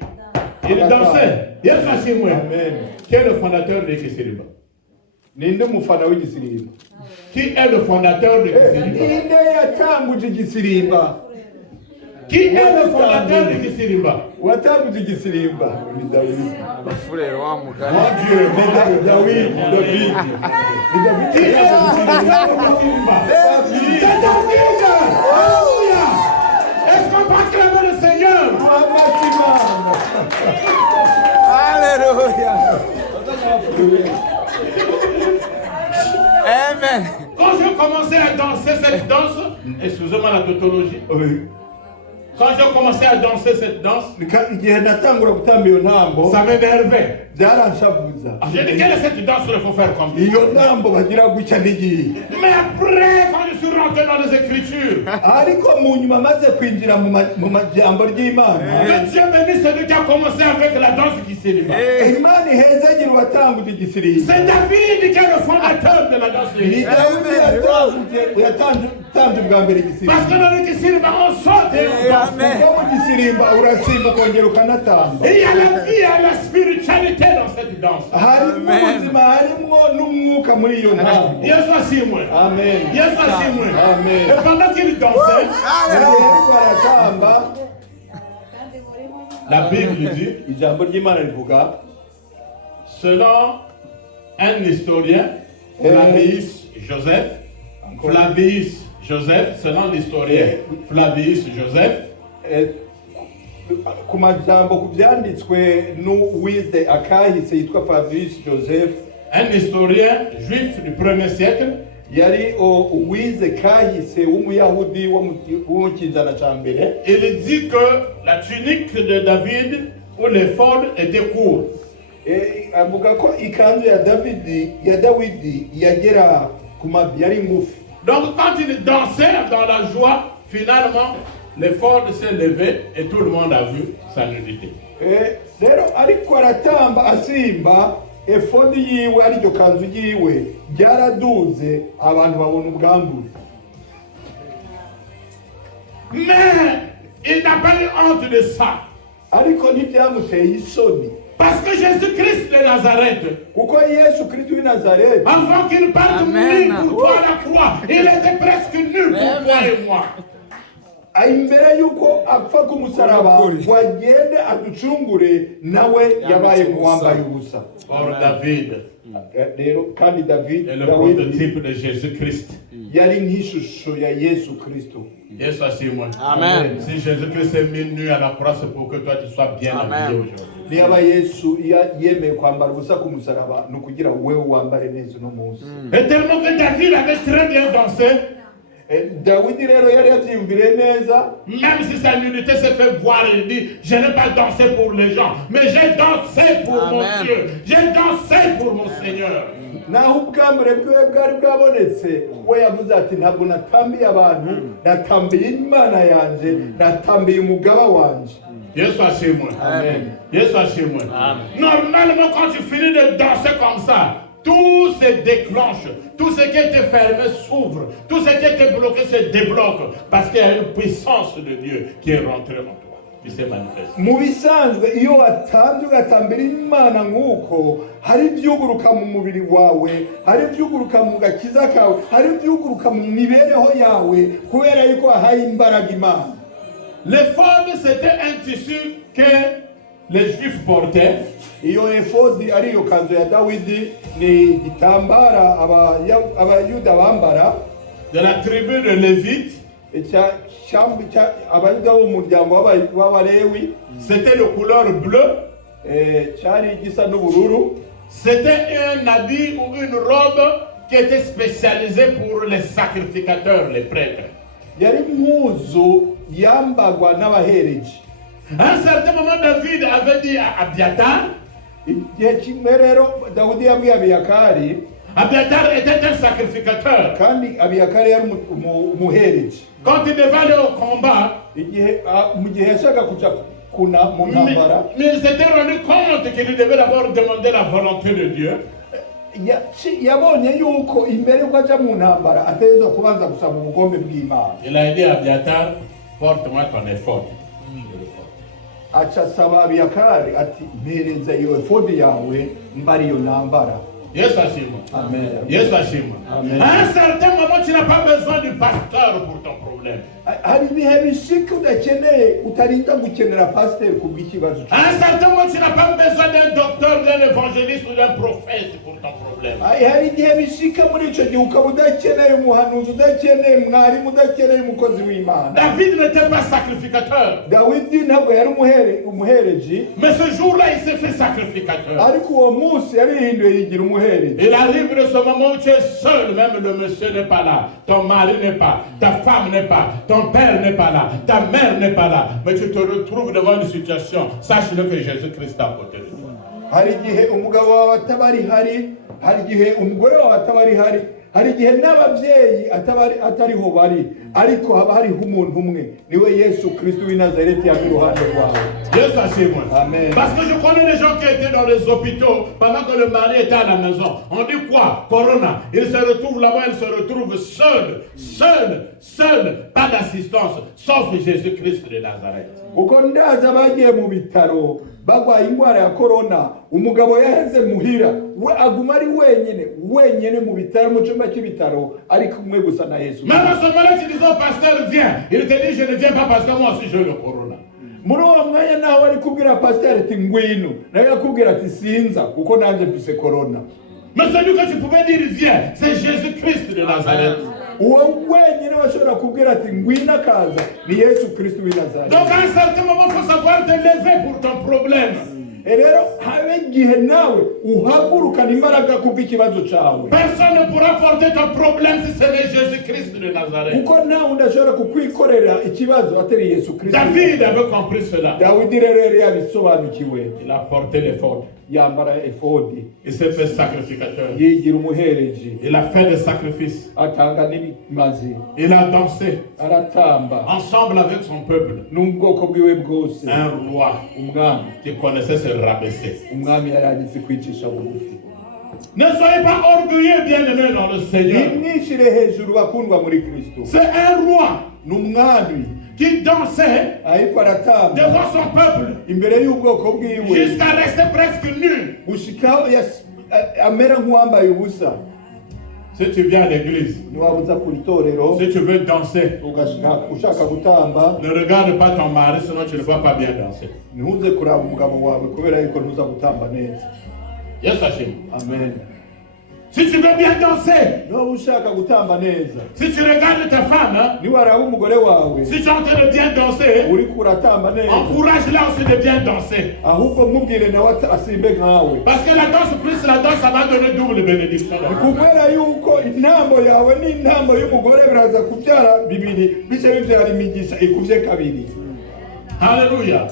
il dansait. Yes, Amen. Qui est le fondateur de Kisiriba? Ninde mufana w'igisirimba? Qui est le fondateur de Kisiriba? Ninde yatanguje igisirimba? Qui est le fondateur de Kisiriba? Watanguje igisirimba? Ni Dawidi. Frère wa mugani. Mon Dieu, mais David. Qui est le fondateur de Kisiriba? C'est David! Alléluia! Est-ce qu'on peut acclamer le Seigneur? Alléluia. Amen. Quand je commençais à danser cette danse, excusez-moi la tautologie, quand je commençais à danser cette danse, Igihe natangura gutamba iyo ntambo ça m'énervait. byaranshavuza. J'ai dit, quelle est cette danse qu'il faut faire comme ça? Iyo ntambo bagira gutya n'igihe. Mais après, quand je suis rentré dans les Écritures, Ariko mu nyuma maze kwinjira mu majambo ry'Imana, que Dieu bénisse celui qui a commencé avec la danse qui s'élève. Imana ihezagire uwatanguje igisirimba. C'est David qui est le fondateur de la danse Ni lévite. Dawidi yatanguje ubwa mbere igisirimba. Parce que dans le Kisiriba, on saute et on danse. Kuko mu gisirimba urasimba ukongera ukanatamba. Et il y a la vie et la spiritualité dans cette danse. Harimo ubuzima, harimo n'umwuka muri iyo ntambo. Yesu ashimwe. Amen. Yesu ashimwe. Amen. Et pendant qu'il dansait, Ariko aratamba, la Bible dit, ijambo ry'Imana rivuga selon un historien, Flavius Joseph, selon l'historien Flavius Joseph, ku majambo ku byanditswe n'uwize akahise yitwa Flavius Joseph, un historien juif du 1er siècle, yari uwize kahise w'umuyahudi wo mu kinjana ca mbere. il dit que la tunique de David ou l'éphod était court. Avuga ko ikanzu ya Dawidi yagera ku mavi, yari ngufi. Donc quand il dansait dans la joie, finalement, l'éphod s'est levé et tout le monde a vu sa nudité. Rero ariko aratamba asimba, efodi yiwe ariryo kanzu yiwe ryaraduze, abantu babona ubwambure. Mais il n'a pas eu honte de ça. Ariko ntibyamuteye isoni. Parce que Jésus-Christ de Nazareth, Kuko Yesu Kristo w'i Nazareti, avant qu'il parte mourir pour toi à la croix, il était presque nu pour toi et moi. imbere yuko apfa ku musaraba ngo agende aducungure, nawe yabaye muwambaye ubusa. Or David Rero kandi David est le prototype de Jésus-Christ. yari nk'ishusho ya Yesu Kristo. Yesu ashimwe. Amen. Si Jésus-Christ est mis nu à la croix, c'est pour que toi tu sois bien habillé aujourd'hui. Niba Yesu yemeye kwambara ubusa ku musaraba, ni ukugira wewe wambare neza uno munsi. Et tellement que David avait très bien dansé, Dawidi rero yari yavyiyumvire neza, même si sa nudité s'est fait voir, il dit, je n'ai pas dansé pour les gens, mais j'ai dansé pour mon Amen. Dieu, j'ai dansé pour mon Seigneur. naho ubwambure bwiwe bwari bwabonetse, we yavuze ati ntabwo natambiye abantu, natambiye Imana yanje, natambiye umugaba wanje. Yesu ashimwe. Amen. Yesu ashimwe. Normalement, quand tu finis de danser comme ça, tout se déclenche, tout ce qui était fermé s'ouvre, tout ce qui était bloqué se débloque, parce qu'il y a une puissance de Dieu qui est rentrée en toi, qui s'est manifestée. Mu bisanzwe iyo watanze ugatambira Imana nk'uko, hari ibyuguruka mu mubiri wawe, hari ibyuguruka mu gakiza kawe, hari ibyuguruka mu mibereho yawe, kubera yuko wahaye imbaraga Imana. L'éphod, c'était un tissu que les Juifs portaient. Iyo efodi ariyo kanzu ya Dawidi, ni igitambara abayuda bambara, De la tribu de Lévite, abayuda bo mu muryango w'Abalewi. c'était de couleur bleue. Cyari gisa n'ubururu. C'était un habit ou une robe qui était spécialisée pour les sacrificateurs, les prêtres. Yari impuzu yambagwa n'abahereji. À un certain moment, David avait dit à Abiatar, Igihe kimwe rero Dawidi yabwiye Abiyakari, Abiatar était un sacrificateur. kandi Abiyakari yari umuhereji. Quand il devait aller au combat, Mu gihe yashaka kuja mu ntambara. Mais il s'était rendu compte qu'il devait d'abord demander la volonté de Dieu. Yabonye yuko imbere yuko aja mu ntambara ategerezwa kubanza gusaba ubugombe bw'Imana. Il a dit à Abiatar, porte-moi ton éphod. Aca asaba Abiyakari ati mpereza iyo efodi yawe mbari iyo ntambara. Yes, Ashima. Amen. Yes, Ashima. Amen. À un certain moment, tu n'as pas besoin du pasteur pour ton problème. Hari ibihe bishika udakeneye utarinda gukenera pasiteri kubw'ikibazo. À un certain moment, tu n'as pas besoin d'un docteur, d'un évangéliste ou d'un prophète pour ton problème. Hari igihe bishika muri ico gihe ukaba udakeneye umuhanuzi, udakeneye mwarimu, udakeneye umukozi w'Imana. David n'était pas sacrificateur. Dawidi ntabwo yari umuhereji, Mais ce jour-là, il s'est fait sacrificateur. ariko uwo munsi yarihinduye yigira umuhereji. Il arrive de ce moment où tu es seul, même le monsieur n'est pas là, ton mari n'est pas, ta femme n'est pas, ton père n'est pas là, ta mère n'est pas là, mais tu te retrouves devant une situation, sache-le que Jésus-Christ est à côté de toi. Hari igihe umugabo wawe atabari hari, hari igihe umugore wawe atabari hari, hari igihe n'ababyeyi atariho bari, ariko haba hariho umuntu umwe, niwe Yesu Kristo w'i Nazareti yari iruhande rwawe. Dieu s'assure moi. Amen. Parce que je connais des gens qui étaient dans les hôpitaux pendant que le mari était à la maison. On dit quoi? Corona. Il se retrouve là-bas, il se retrouve seul, pas d'assistance, sauf Jésus-Christ de Nazareth. Uko ndaza bagiye mu bitaro bagwaye indwara ya corona, umugabo yaheze muhira, we aguma ari wenyene mu bitaro, mu cyumba cy'ibitaro, ariko umwe gusa na Yesu. Même à ce moment-là, tu dis au pasteur, viens. Il te dit, je ne viens pas parce que moi aussi j'ai le corona. Muri uwo mwanya nawe ari kubwira pasiteri ati ngwino, nawe yakubwira ati sinza kuko nanjye mfise corona. Mais celui que tu pouvais dire viens, c'est Jésus-Christ de Nazareth. Uwo wenyine washobora kubwira ati ngwino akaza ni Yesu Kristo w'i Nazareti. Donc à un certain moment, il faut savoir te lever pour ton problème. Rero habe igihe nawe uhagurukana imbaraga kubw'ikibazo cyawe. Personne ne pourra porter ton problème si ce n'est Jésus-Christ de Nazareth. Kuko nawe udashobora kukwikorera ikibazo atari Yesu Kristo. David avait compris cela. Dawidi rero yabisobanukiwe. Il a porté l'éphod. Yambara efodi. Il s'est fait sacrificateur. Yigira umuhereji. Il a fait des sacrifices. Atanga n'ibimazi. Il a dansé Aratamba. ensemble avec son peuple. N'ubwoko bwiwe bwose. Un roi Umwami. qui connaissait se rabaisser. Umwami yaragize kwicisha bugufi. Ne soyez pas orgueilleux, bien-aimés dans le Seigneur. Nimwishire hejuru bakundwa muri Kristo. C'est un roi N'umwami qui dansait ariko aratamba devant son peuple imbere y'ubwoko bwiwe jusqu'à rester presque nu. gushikaho amera nk'uwambaye ubusa. Si tu viens à l'église, Niwabuza ku itorero si tu veux danser, ushaka gutamba, ne regarde pas ton mari, sinon tu ne vas pas bien danser. ntuze kuraba umugabo wawe kubera yuko ntuza gutamba neza. Yes, Hachim. Amen. Si tu veux bien danser, Niba ushaka gutamba neza, si tu regardes ta femme, hein, niwaraba umugore wawe si tu es en train de bien danser, uriko uratamba neza, encourage-la aussi de bien danser. ahubwo mubwire nawe asimbe nkawe. Parce que la danse plus la danse, ça va donner double bénédiction. Kubera yuko intambo yawe n'intambo y'umugore biraza kubyara bibiri, bice bibyara imigisha ikuvye kabiri. Alléluia.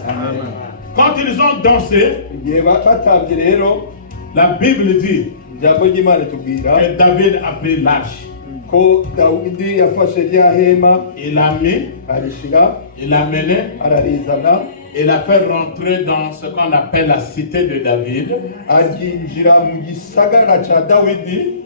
Quand ils ont dansé, Igihe batambye rero, la Bible dit ijambo ry'Imana tubwira que David a pris l'arche. ko Dawidi yafashe rya hema, Il l'a mis, arishira, il l'a mené, ararizana, il l'a fait rentrer dans ce qu'on appelle la cité de David. aryinjira mu gisagara ca Dawidi.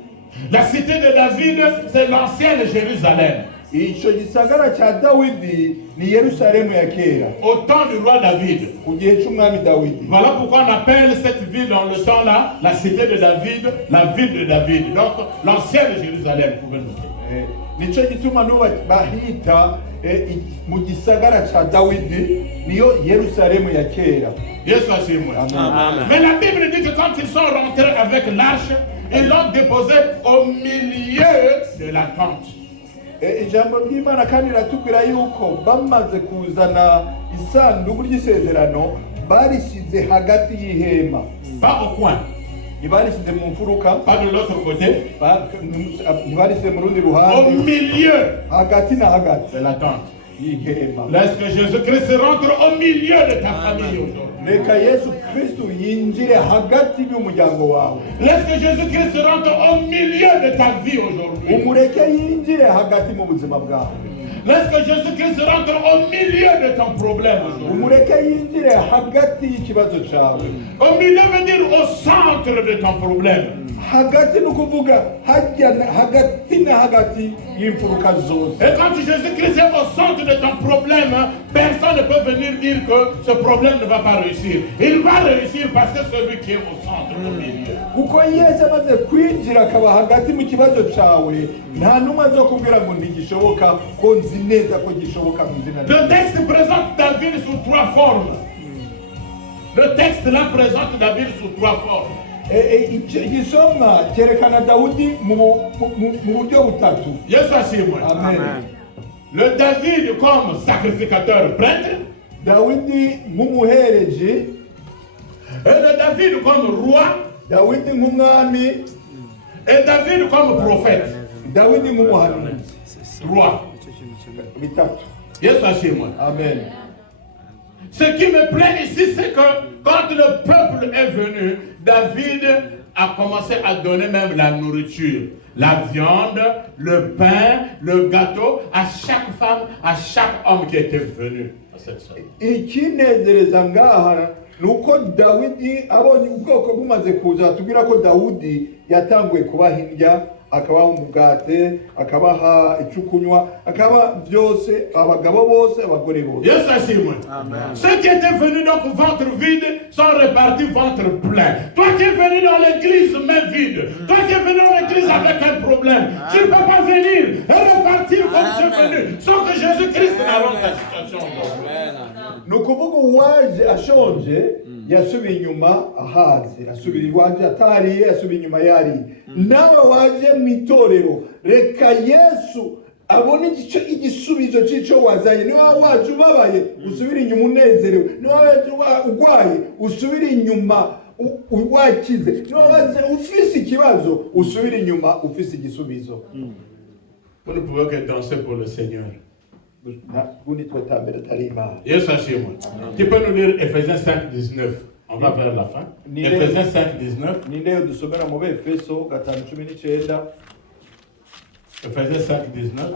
La cité de David, c'est l'ancienne Jérusalem. Ico gisagara ca Dawidi ni Yerusalemu ya kera, Au temps du roi David. ku gihe c'umwami Dawidi. Voilà pourquoi on appelle cette ville dans le temps-là, la cité de David, la ville de David. Donc, l'ancienne Jérusalem, vous pouvez noter. Nico gituma n'ubu bahita mu gisagara ca Dawidi niyo Yerusalemu ya kera. Yesu asifiwe. Amen. Mais la Bible dit que quand ils sont rentrés avec l'arche, ils l'ont déposé au milieu de la tente. Ijambo ry'Imana kandi riratubwira yuko bamaze kuzana isanduku ry'isezerano barisize hagati y'ihema. Pas au coin, Ntibarisize mu mfuruka, pas de l'autre côté, ntibarisize mu rundi au ruhande, milieu hagati na hagati de la tente. y'ihema. Laisse que Jésus-Christ rentre au milieu de ta famille aujourd'hui. Reka Yesu Kristo yinjire hagati y'umuryango wawe. Laisse que Jésus-Christ rentre au milieu de ta vie aujourd'hui. Umureke yinjire hagati mu buzima bwawe. Laisse que Jésus-Christ rentre au milieu de ton problème aujourd'hui. umureke yinjire hagati y'ikibazo cyawe. Au milieu veut dire au centre de ton problème. Hagati ni ukuvuga hagati na hagati y'imfuruka zose. Et quand Jésus-Christ est au centre de ton problème, personne ne peut venir dire que ce problème ne va pas réussir. Il va réussir parce que celui qui est au centre, au milieu. Kuko Yesu amaze kwinjira akaba hagati mu kibazo cyawe, nta n'umwe azokubwira ngo ntigishoboka, ko nzi neza ko gishoboka mu izina rye. Le texte présente David sous trois formes. Le texte là présente David sous trois formes. Igisomwa cyerekana Dawudi mu buryo butatu. Yesu ashimwe. Amen. Le David comme sacrificateur prêtre. Dawidi nk'umuhereji. Et le David comme roi. Dawidi nk'umwami. Et David comme prophète. Dawidi nk'umuhanuzi. Trois. Bitatu. Yesu ashimwe. Amen. Ce qui me plaît ici, c'est que quand le peuple est venu, David a commencé à donner même la nourriture, la viande, le pain, le gâteau à chaque femme, à chaque homme qui était venu à cette soirée. Ikinezereza ngaha nuko Dawidi abonye ubwoko bumaze kuza, tubwira ko Dawudi yatanguye kubaha indya, akabaha umugate, akabaha icyo kunywa, akaba byose, abagabo bose, abagore bose. Yes, ashimwe. Ceux qui étaient venus donc ventre vide sont repartis ventre plein. Toi qui es venu dans l'église main vide, toi qui es venu dans l'église avec un problème, tu ne peux pas venir et repartir comme tu es venu, sans que Jésus-Christ n'arrange ta situation. Ni ukuvuga uwaje ashonje yasubiye inyuma ahaze, asubira iwaje atariye, asubira inyuma yariye. Nawe waje mu itorero, reka Yesu abone igisubizo cy'icyo wazanye. Niba waje ubabaye usubire inyuma unezerewe, niba waje urwaye usubire inyuma wakize, niba waje ufise ikibazo usubire inyuma ufise igisubizo. Vous ne pouvez que danser pour le Seigneur. Yes, tu peux nous lire Ephésiens 5, 19. On va vers la fin. Ephésiens 5, 19. Ephésiens 5, 19.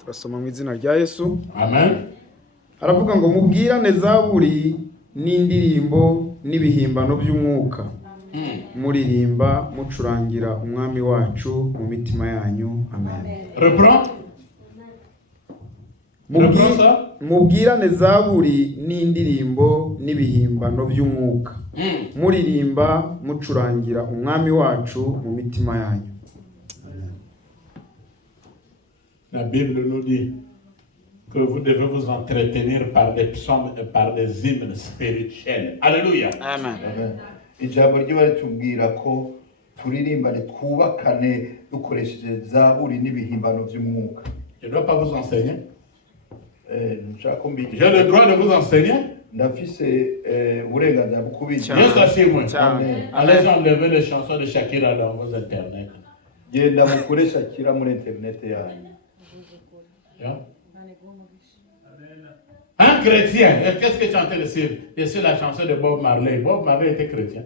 Turasoma mu izina rya Yesu. Amen. Aravuga ngo mubwirane zaburi n'indirimbo n'ibihimbano by'umwuka. Muririmba mucurangira umwami wacu mu mitima yanyu. Amen. Reprends. Mubwirane zaburi n'indirimbo n'ibihimbano by'umwuka. Muririmba mucurangira umwami wacu mu mitima yanyu. La Bible nous dit que vous devez vous entretenir par des psaumes et par des hymnes spirituels. Alléluia. Amen. Ijambo ry'Imana ritubwira ko turirimbane twubakane dukoresheje zaburi n'ibihimbano by'umwuka. Je ne dois pas vous enseigner. J'ai le droit de vous enseigner. Ndafise uburenganzira bwo kubigisha. Yes, ashimwe. Allez enlever les chansons de Shakira dans vos internets. Genda mukure Shakira muri internet yanyu. Un chrétien, qu'est-ce que tu es en train de dire? Je suis la chanson de Bob Marley. Bob Marley était chrétien.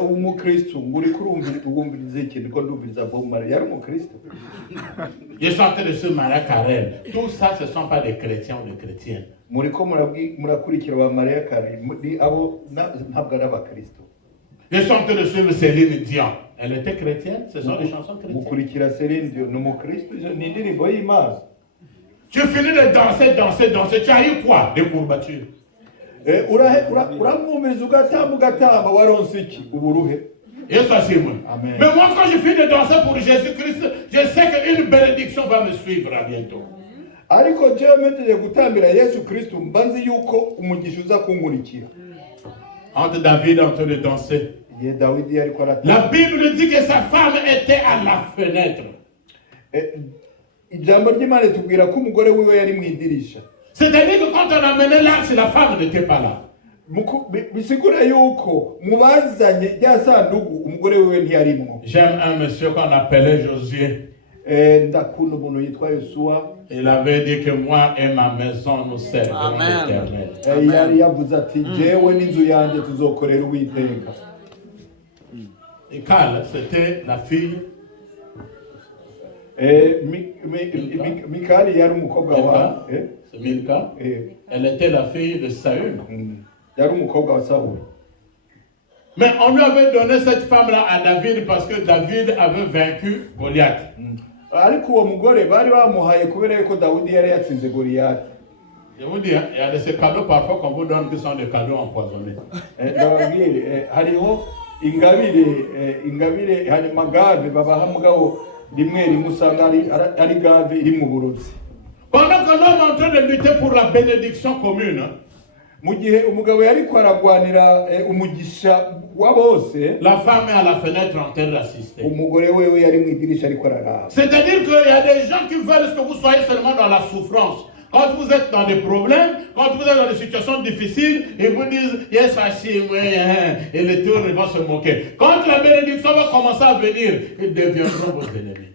Umukristo nguri kurumviriza ikintu ko ndumviriza Bob Marley yari umukristo. Je suis en train de se Mariah Carey. Tout ça, ce ne sont pas des chrétiens ou des chrétiennes. Muriko murakurikira ba Mariah Carey abo ntabwo ari abakristo. Je suis en train de suivre Céline Dion. Elle était chrétienne, ce sont des chansons chrétiennes. Mukurikira Céline Dion, n'umukristo, ni indirimbo y'Imana. Tu finis de danser, tu as eu quoi? Des courbatures. Uramwumviriza ugatamba waronse iki? Uburuhe. Yesu ashimwe. Amen. Mais moi, quand je finis de danser pour Jésus-Christ, je sais qu'une bénédiction va me suivre à bientôt. Ariko jewe mejeje gutambira Yesu Kristo mbanzi yuko umugisha uza kunkurikira. Entre David en train de danser. La Bible dit que sa femme était à la fenêtre. C'est-à-dire que quand on amenait l'arche, la femme n'était pas là. J'aime un monsieur qu'on appelait Josué. Il avait dit que moi et ma maison nous servirons l'Éternel. Michal, c'était la fille. Mikali yari umukobwa wa C'est Milka. eh, Elle était la fille de Saül. yari umukobwa wa Sawuli. Mais on lui avait donné cette femme-là à David parce que David avait vaincu Goliath. Ariko uwo mugore bari bamuhaye kubera yuko Dawidi yari yatsinze Goliyati. Je vous dis, hein, il y a de ces cadeaux parfois qu'on vous donne qui sont des cadeaux empoisonnés. Ndababwire hariho ingabire hari magave babaha mugabo rimwe rimwe usanga ari gave iri mu burozi. Pendant que l'homme est en train de lutter pour la bénédiction commune, hein, Mu gihe umugabo yari kwaragwanira umugisha wa bose, la femme est à la fenêtre en train d'assister. umugore wewe yari mu idirisha ariko araraba. C'est-à-dire qu'il y a des gens qui veulent que vous soyez seulement dans la souffrance. Quand vous êtes dans des problèmes, quand vous êtes dans des situations difficiles, ils vous disent yes, Hachim, et les tours ils vont se moquer. Quand la bénédiction va commencer à venir, ils deviendront vos ennemis.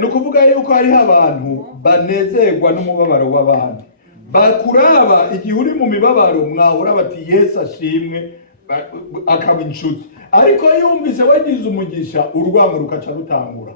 Ni ukuvuga yuko hariho abantu banezerwa n'umubabaro w'abandi, bakuraba igihe uri mu mibabaro mwahura bati Yesu ashimwe, akaba inshuti, ariko yumvise wagize umugisha urwango rukaca rutangura.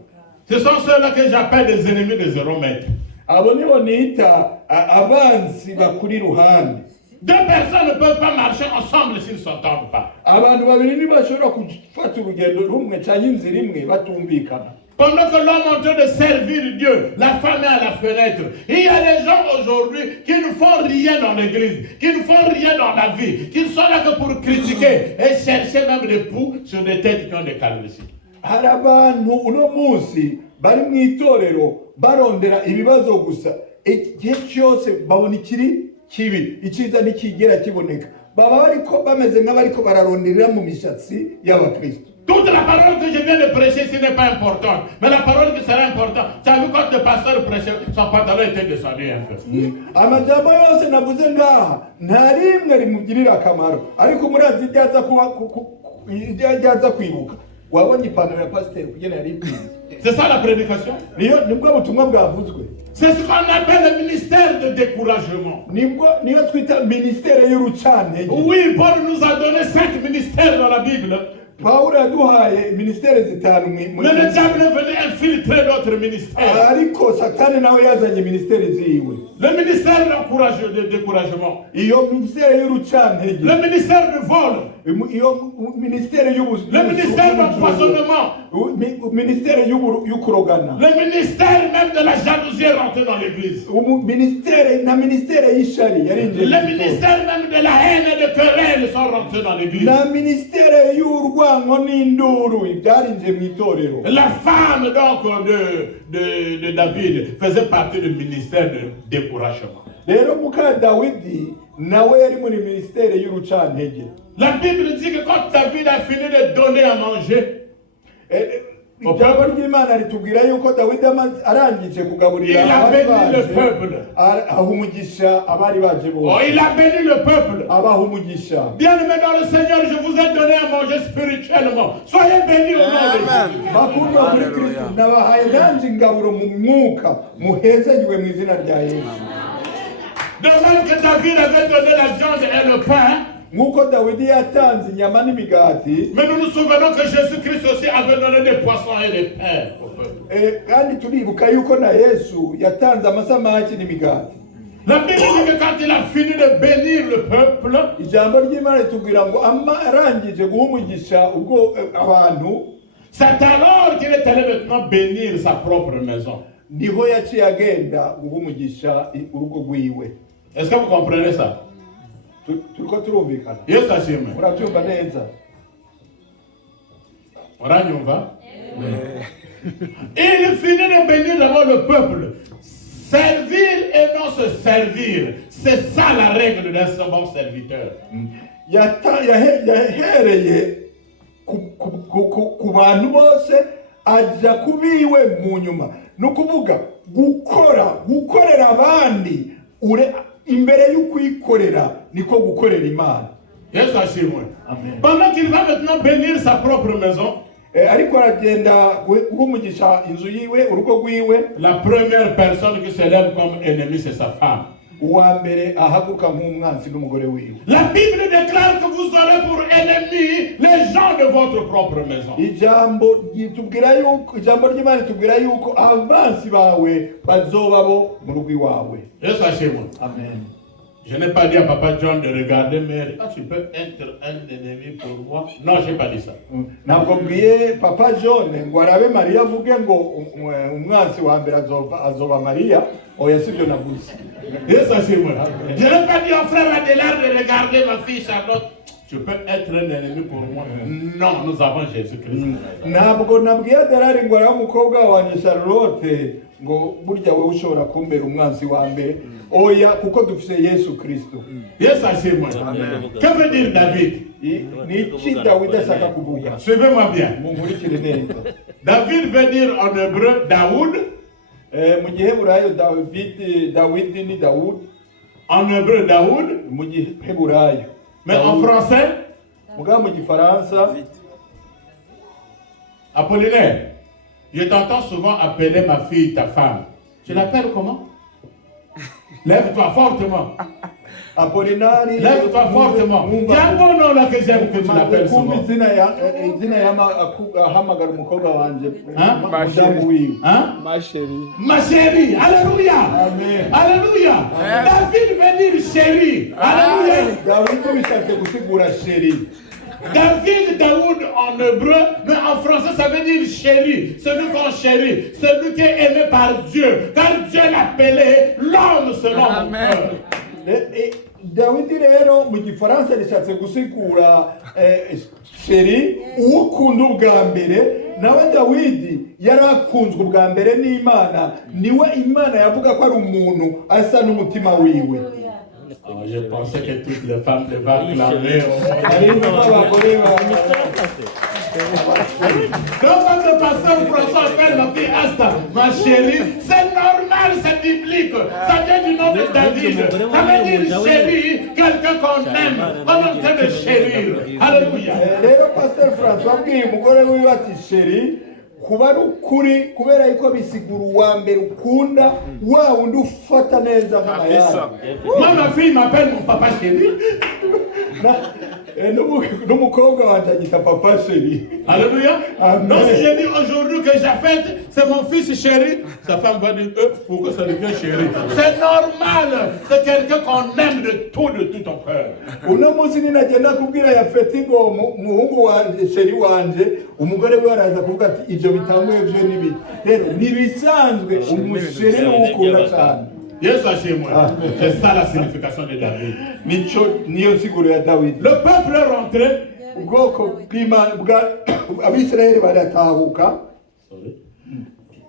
Ce sont ceux-là que j'appelle des ennemis de 0 mètre. Abo nibo nita abansi bakuri iruhande. Deux personnes ne peuvent pas marcher ensemble s'ils ne s'entendent pas. Abantu babiri ntibashobora gufata urugendo rumwe cyangwa inzira imwe batumvikana. Pendant que l'homme est en train de servir Dieu, la femme est à la fenêtre. Il y a des gens aujourd'hui qui ne font rien dans l'église, qui ne font rien dans la vie, qui ne sont là que pour critiquer et chercher même des poux sur des têtes qui ont des calvities. Hari abantu uno munsi bari mu itorero barondera ibibazo gusa, igihe cyose babona ikiri kibi, icyiza ntikigera kiboneka, baba bariko bameze nk'abariko bararonderera mu mishatsi y'abakristo. Toute la parole que je viens de prêcher, ce n'est pas important. Mais la parole qui sera importante, tu as vu quand le pasteur prêchait, son pantalon était descendu un peu. Amajambo yose navuze ngaha nta rimwe rimugirira akamaro, ariko murazi ibyaza kwibuka. Wabonye ipantaro ya pasiteri kugena yari ipinze. C'est ça la prédication. Nibwo butumwa bwavuzwe. C'est ce qu'on appelle le ministère de découragement. Niyo twita ministère y'urucantege. Oui, Paul nous a donné 5 ministères dans la Bible. Pawulo yaduhaye ministère zitanu Mais le diable est venu infiltrer d'autres ministères. ariko satani nawe yazanye ministère ziwe. Le ministère de découragement. Iyo ministère y'urucantege. Le ministère du vol. Iyo ministère y'ubuzi. Le ministère d'empoisonnement. Ministère y'ukurogana. Le ministère même de la jalousie est rentré dans l'église. Ministère y'ishari yarinje. Le ministère même de la haine et de querelle sont rentrés dans l'église. Na ministère y'urwango n'induru ibyarinje mu itorero. La femme donc de David faisait partie du ministère de découragement. Rero muka Dawidi nawe yari muri ministère y'urucantege. La Bible dit que quand David a fini de donner à manger, Ijambo ry'Imana ritubwira yuko Dawidi arangije kugaburira abari baje, aha umugisha abari baje bose. Il a béni le peuple. Abaha umugisha. Bien-aimé dans le Seigneur, je vous ai donné à manger spirituellement. Soyez bénis au nom de Jésus. Bakundwa muri Kristo nabahaye nanje ingaburo mu mwuka muhezagiwe mu izina rya Yesu. De même que David avait donné la viande et le pain, Nk'uko Dawidi yatanze inyama n'imigati, mais nous nous souvenons que Jésus-Christ aussi avait donné des poissons et des pains au peuple. kandi turibuka yuko na Yesu yatanze amasamaki n'imigati. La Bible dit que quand il a fini de bénir le peuple, Ijambo ry'Imana ritubwira ngo arangije guha umugisha ubwo abantu, c'est alors qu'il est allé maintenant bénir sa propre maison. niho yaciye agenda guha umugisha urugo rwiwe. Est-ce que vous comprenez ça? Turiko turumvikana? Yes, Hashim. Murabyumva neza? Il finit de bénir d'abord le peuple. Servir et non se servir. C'est ça la règle d'un bon serviteur. Yahereye ku bantu bose aja kubiwe mu nyuma. Nukuvuga gukorera abandi imbere y'ukwikorera niko gukorera Imana. Yes, Hashim. Pendant qu'il va maintenant bénir sa propre maison, ariko aragenda guhumugisha inzu yiwe urugo rwiwe. La première personne qui s'élève comme ennemi, c'est sa femme. uwa mbere ahaguruka nk'umwanzi n'umugore wiwe. La Bible déclare que vous aurez pour ennemis les gens de votre propre maison. Ijambo ry'Imana ritubwira yuko abansi bawe bazoba bo mu rugo iwawe. Et sachez-moi, Amen. je n'ai pas dit à Papa John de regarder Mary. Ah, tu peux être un ennemi pour moi. Non, je n'ai pas dit ça. Ntabwo mbwiye Papa John ngo arabe Mariya avuge ngo umwansi wa mbere azoba Mariya. Oya, sibyo navuze. Et sachez-moi, je n'ai pas dit au frère Adélard de regarder ma fille Charlotte. Tu peux être un ennemi pour moi. Non, nous avons Jésus-Christ. Ntabwo nabwiye Adelari ngo arabe umukobwa wanjye Charlotte ngo burya wowe ushobora kumbera umwansi wa mbere. Oya, kuko dufite Yesu Kristo. Et sachez-moi, que veut dire David? Ni iki Dawidi ashaka kuvuga? Suivez-moi bien. Munkurikire neza. David veut dire en hébreu Daoud. Mu giheburayo Dawidi ni Dawud. En hébreu Daoud. Mu giheburayo. Mais en français, Muga mu gifaransa. Apollinaire, je t'entends souvent appeler ma fille ta femme. Tu l'appelles comment? Lève-toi fortement. Apollinari. Lève-toi fortement. Il y a un bon nom là que j'aime que tu l'appelles souvent. Hein? Ma chérie. Ma chérie. Alléluia. Amen. Alléluia. David veut dire chérie. Alléluia. David, Daoud en hébreu, mais en français ça veut dire chéri, celui qu'on chérit, celui qui est aimé par Dieu, car Dieu l'appelait l'homme selon mon cœur. Dawidi rero mu gifaransa rishatse gusigura sheri ukunda ubwa mbere, nawe Dawidi yari akunzwe ubwa mbere n'Imana, niwe Imana yavuga ko ari umuntu asa n'umutima wiwe. Je pensais que toutes les femmes devaient acclamer. Donc quand le pasteur François appelle ma fille Asta, ma chérie, c'est normal, c'est biblique. Ça vient du nom de David. Ça veut dire chérie, quelqu'un qu'on aime, on est en train de chérir. Alléluia. Rero pasteur François abwiye umugore wiwe ati sheri, kuba ari ukuri kubera yuko bisigura uwa mbere ukunda wa wundi ufata neza nk'amayara. Moi ma fille m'appelle mon papa chéri. N'umukobwa wanjye agita papa chéri. Alléluia. Donc si je dis aujourd'hui que Japhet, c'est mon fils chéri, sa femme va dire pourquoi ça devient chéri. C'est normal, c'est quelqu'un qu'on aime de tout ton cœur. Uno munsi ninagenda kubwira Yafeti ngo muhungu wanje chéri wanje, umugore we araza kuvuga ati ibyo bitanguye byo nibi. Rero nibisanzwe umusheri n'ukunda cyane. Yes, sachez-moi. C'est ça la signification de David. Niyo siguro ya Dawidi. Le peuple est rentré. Ubwoko bw'Imana Abisirayeli baratahuka.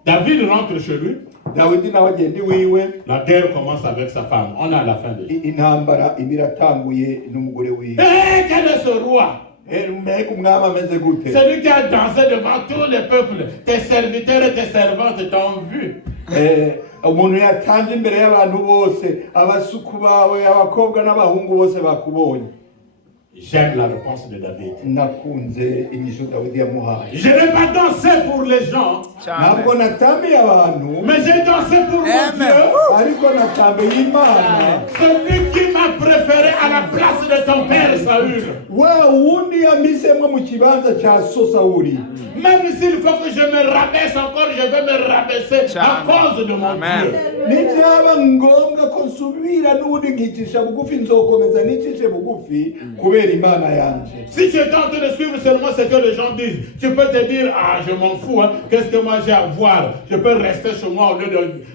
David rentre chez lui. Dawidi nawe agenda iwiwe. La guerre commence avec sa femme. On est à la fin de intambara ibiratanguye n'umugore wiwe. Quel est ce roi? Celui qui a dansé devant tous les peuples. Tes serviteurs et tes servantes t'ont vu. Umuntu yatanze imbere y'abantu bose, abasuku bawe, abakobwa n'abahungu bose bakubonye. J'aime la réponse de David. Nakunze inyishu Dawidi yamuhaye. Je n'ai pas dansé pour les gens, ntabwo natambiye abantu, mais j'ai dansé pour mon Dieu. Ariko natambiye Imana. Celui qui m'a préféré à la place de ton père Saül. Wa wundi yamisemo mu kibanza cya so Sawuli. Même s'il faut que je me rabaisse encore, je vais me rabaisser à cause de mon Dieu. Nibyaba ngombwa ko nsubira n'ubundi nkicisha bugufi, nzokomeza nicishe bugufi kubera Imana yanje. Si tu es en train de suivre seulement ce que les gens disent, tu peux te dire, ah je m'en fous, hein. Qu'est-ce que moi j'ai à voir? Je peux rester chez moi au lieu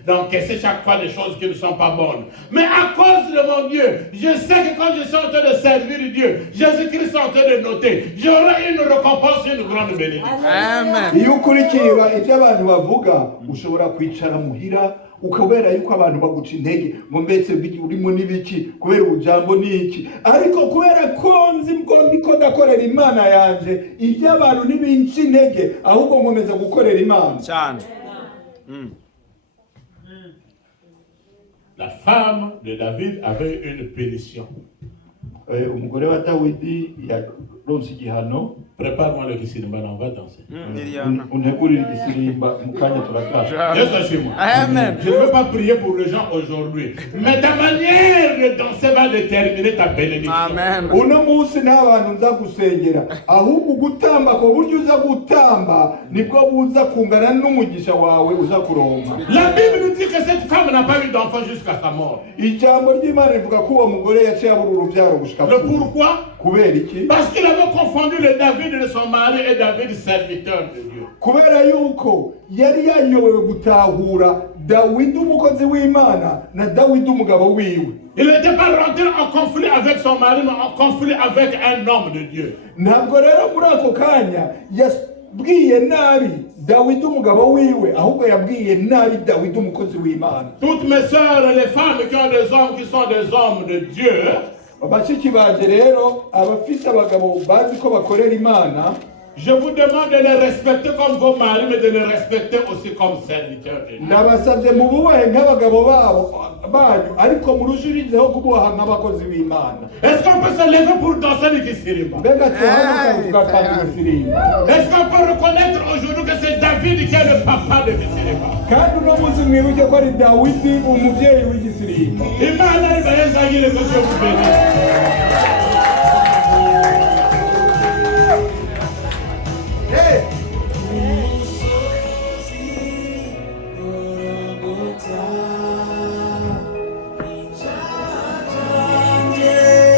d'encaisser chaque fois des choses qui ne sont pas bonnes. Mais à cause de mon Dieu, je sais que quand je suis en train de servir Dieu, Jésus-Christ est en train de noter, j'aurai une récompense, une grande bénédiction. Amen. Iyo ukurikira ibyo abantu bavuga, ushobora kwicara muhira ukabera yuko abantu baguca intege ngo mbetse urimo n'ibiki kubera ubujambo n'iki, ariko kubera ko nzi ko ndiko ndakorera Imana yanje, ibyo abantu ntibinca intege, ahubwo nkomeza gukorera Imana cyane. La femme de David avait une pénition. Umugore wa Dawidi yaronse igihano. Prépare-moi le Kisirimba, on va danser. untegurire igisirimba mu kanya turakara. Viens ça chez moi. Amen. Je ne veux pas prier pour les gens aujourd'hui, mais ta manière de danser va déterminer ta bénédiction. Amen. Uno munsi nta bantu nza gusengera, ahubwo gutamba ko buryo uza gutamba nibwo buza kungana n'umugisha wawe uza kuronka. La Bible nous dit que cette femme n'a pas eu d'enfant jusqu'à sa mort. Ijambo ry'Imana rivuga ko uwo mugore yaciye abura urubyaro gushika Le pourquoi? kubera iki? Parce qu'il avait confondu le David de son mari et David serviteur de Dieu. Kubera yuko yari yanyobewe gutahura Dawidi umukozi w'Imana na Dawidi umugabo wiwe. Il n'était pas rentré en conflit avec son mari, mais en conflit avec un homme de Dieu. Ntabwo rero muri ako kanya yabwiye nabi Dawidi umugabo wiwe, ahubwo yabwiye nabi Dawidi umukozi w'Imana. Toutes mes sœurs et les femmes qui ont des hommes qui sont des hommes de Dieu, Bashiki banje rero abafise abagabo bazi ko bakorera Imana, je vous demande de les respecter comme vos maris, mais de les respecter aussi comme serviteurs de Dieu. nabasabye mu bubahe nk'abagabo banyu, ariko murushirizeho kububaha nk'abakozi b'Imana. Est-ce qu'on peut se lever pour danser le Kisirimba? Mbega tuhanuka tugatanga igisirimba. Est-ce qu'on peut reconnaître aujourd'hui que c'est David qui est le papa de Kisirimba? Kandi uno munsi mwibuke ko ari Dawidi umuvyeyi w'igisirimba. Imana ibayezagire que Dieu vous bénisse.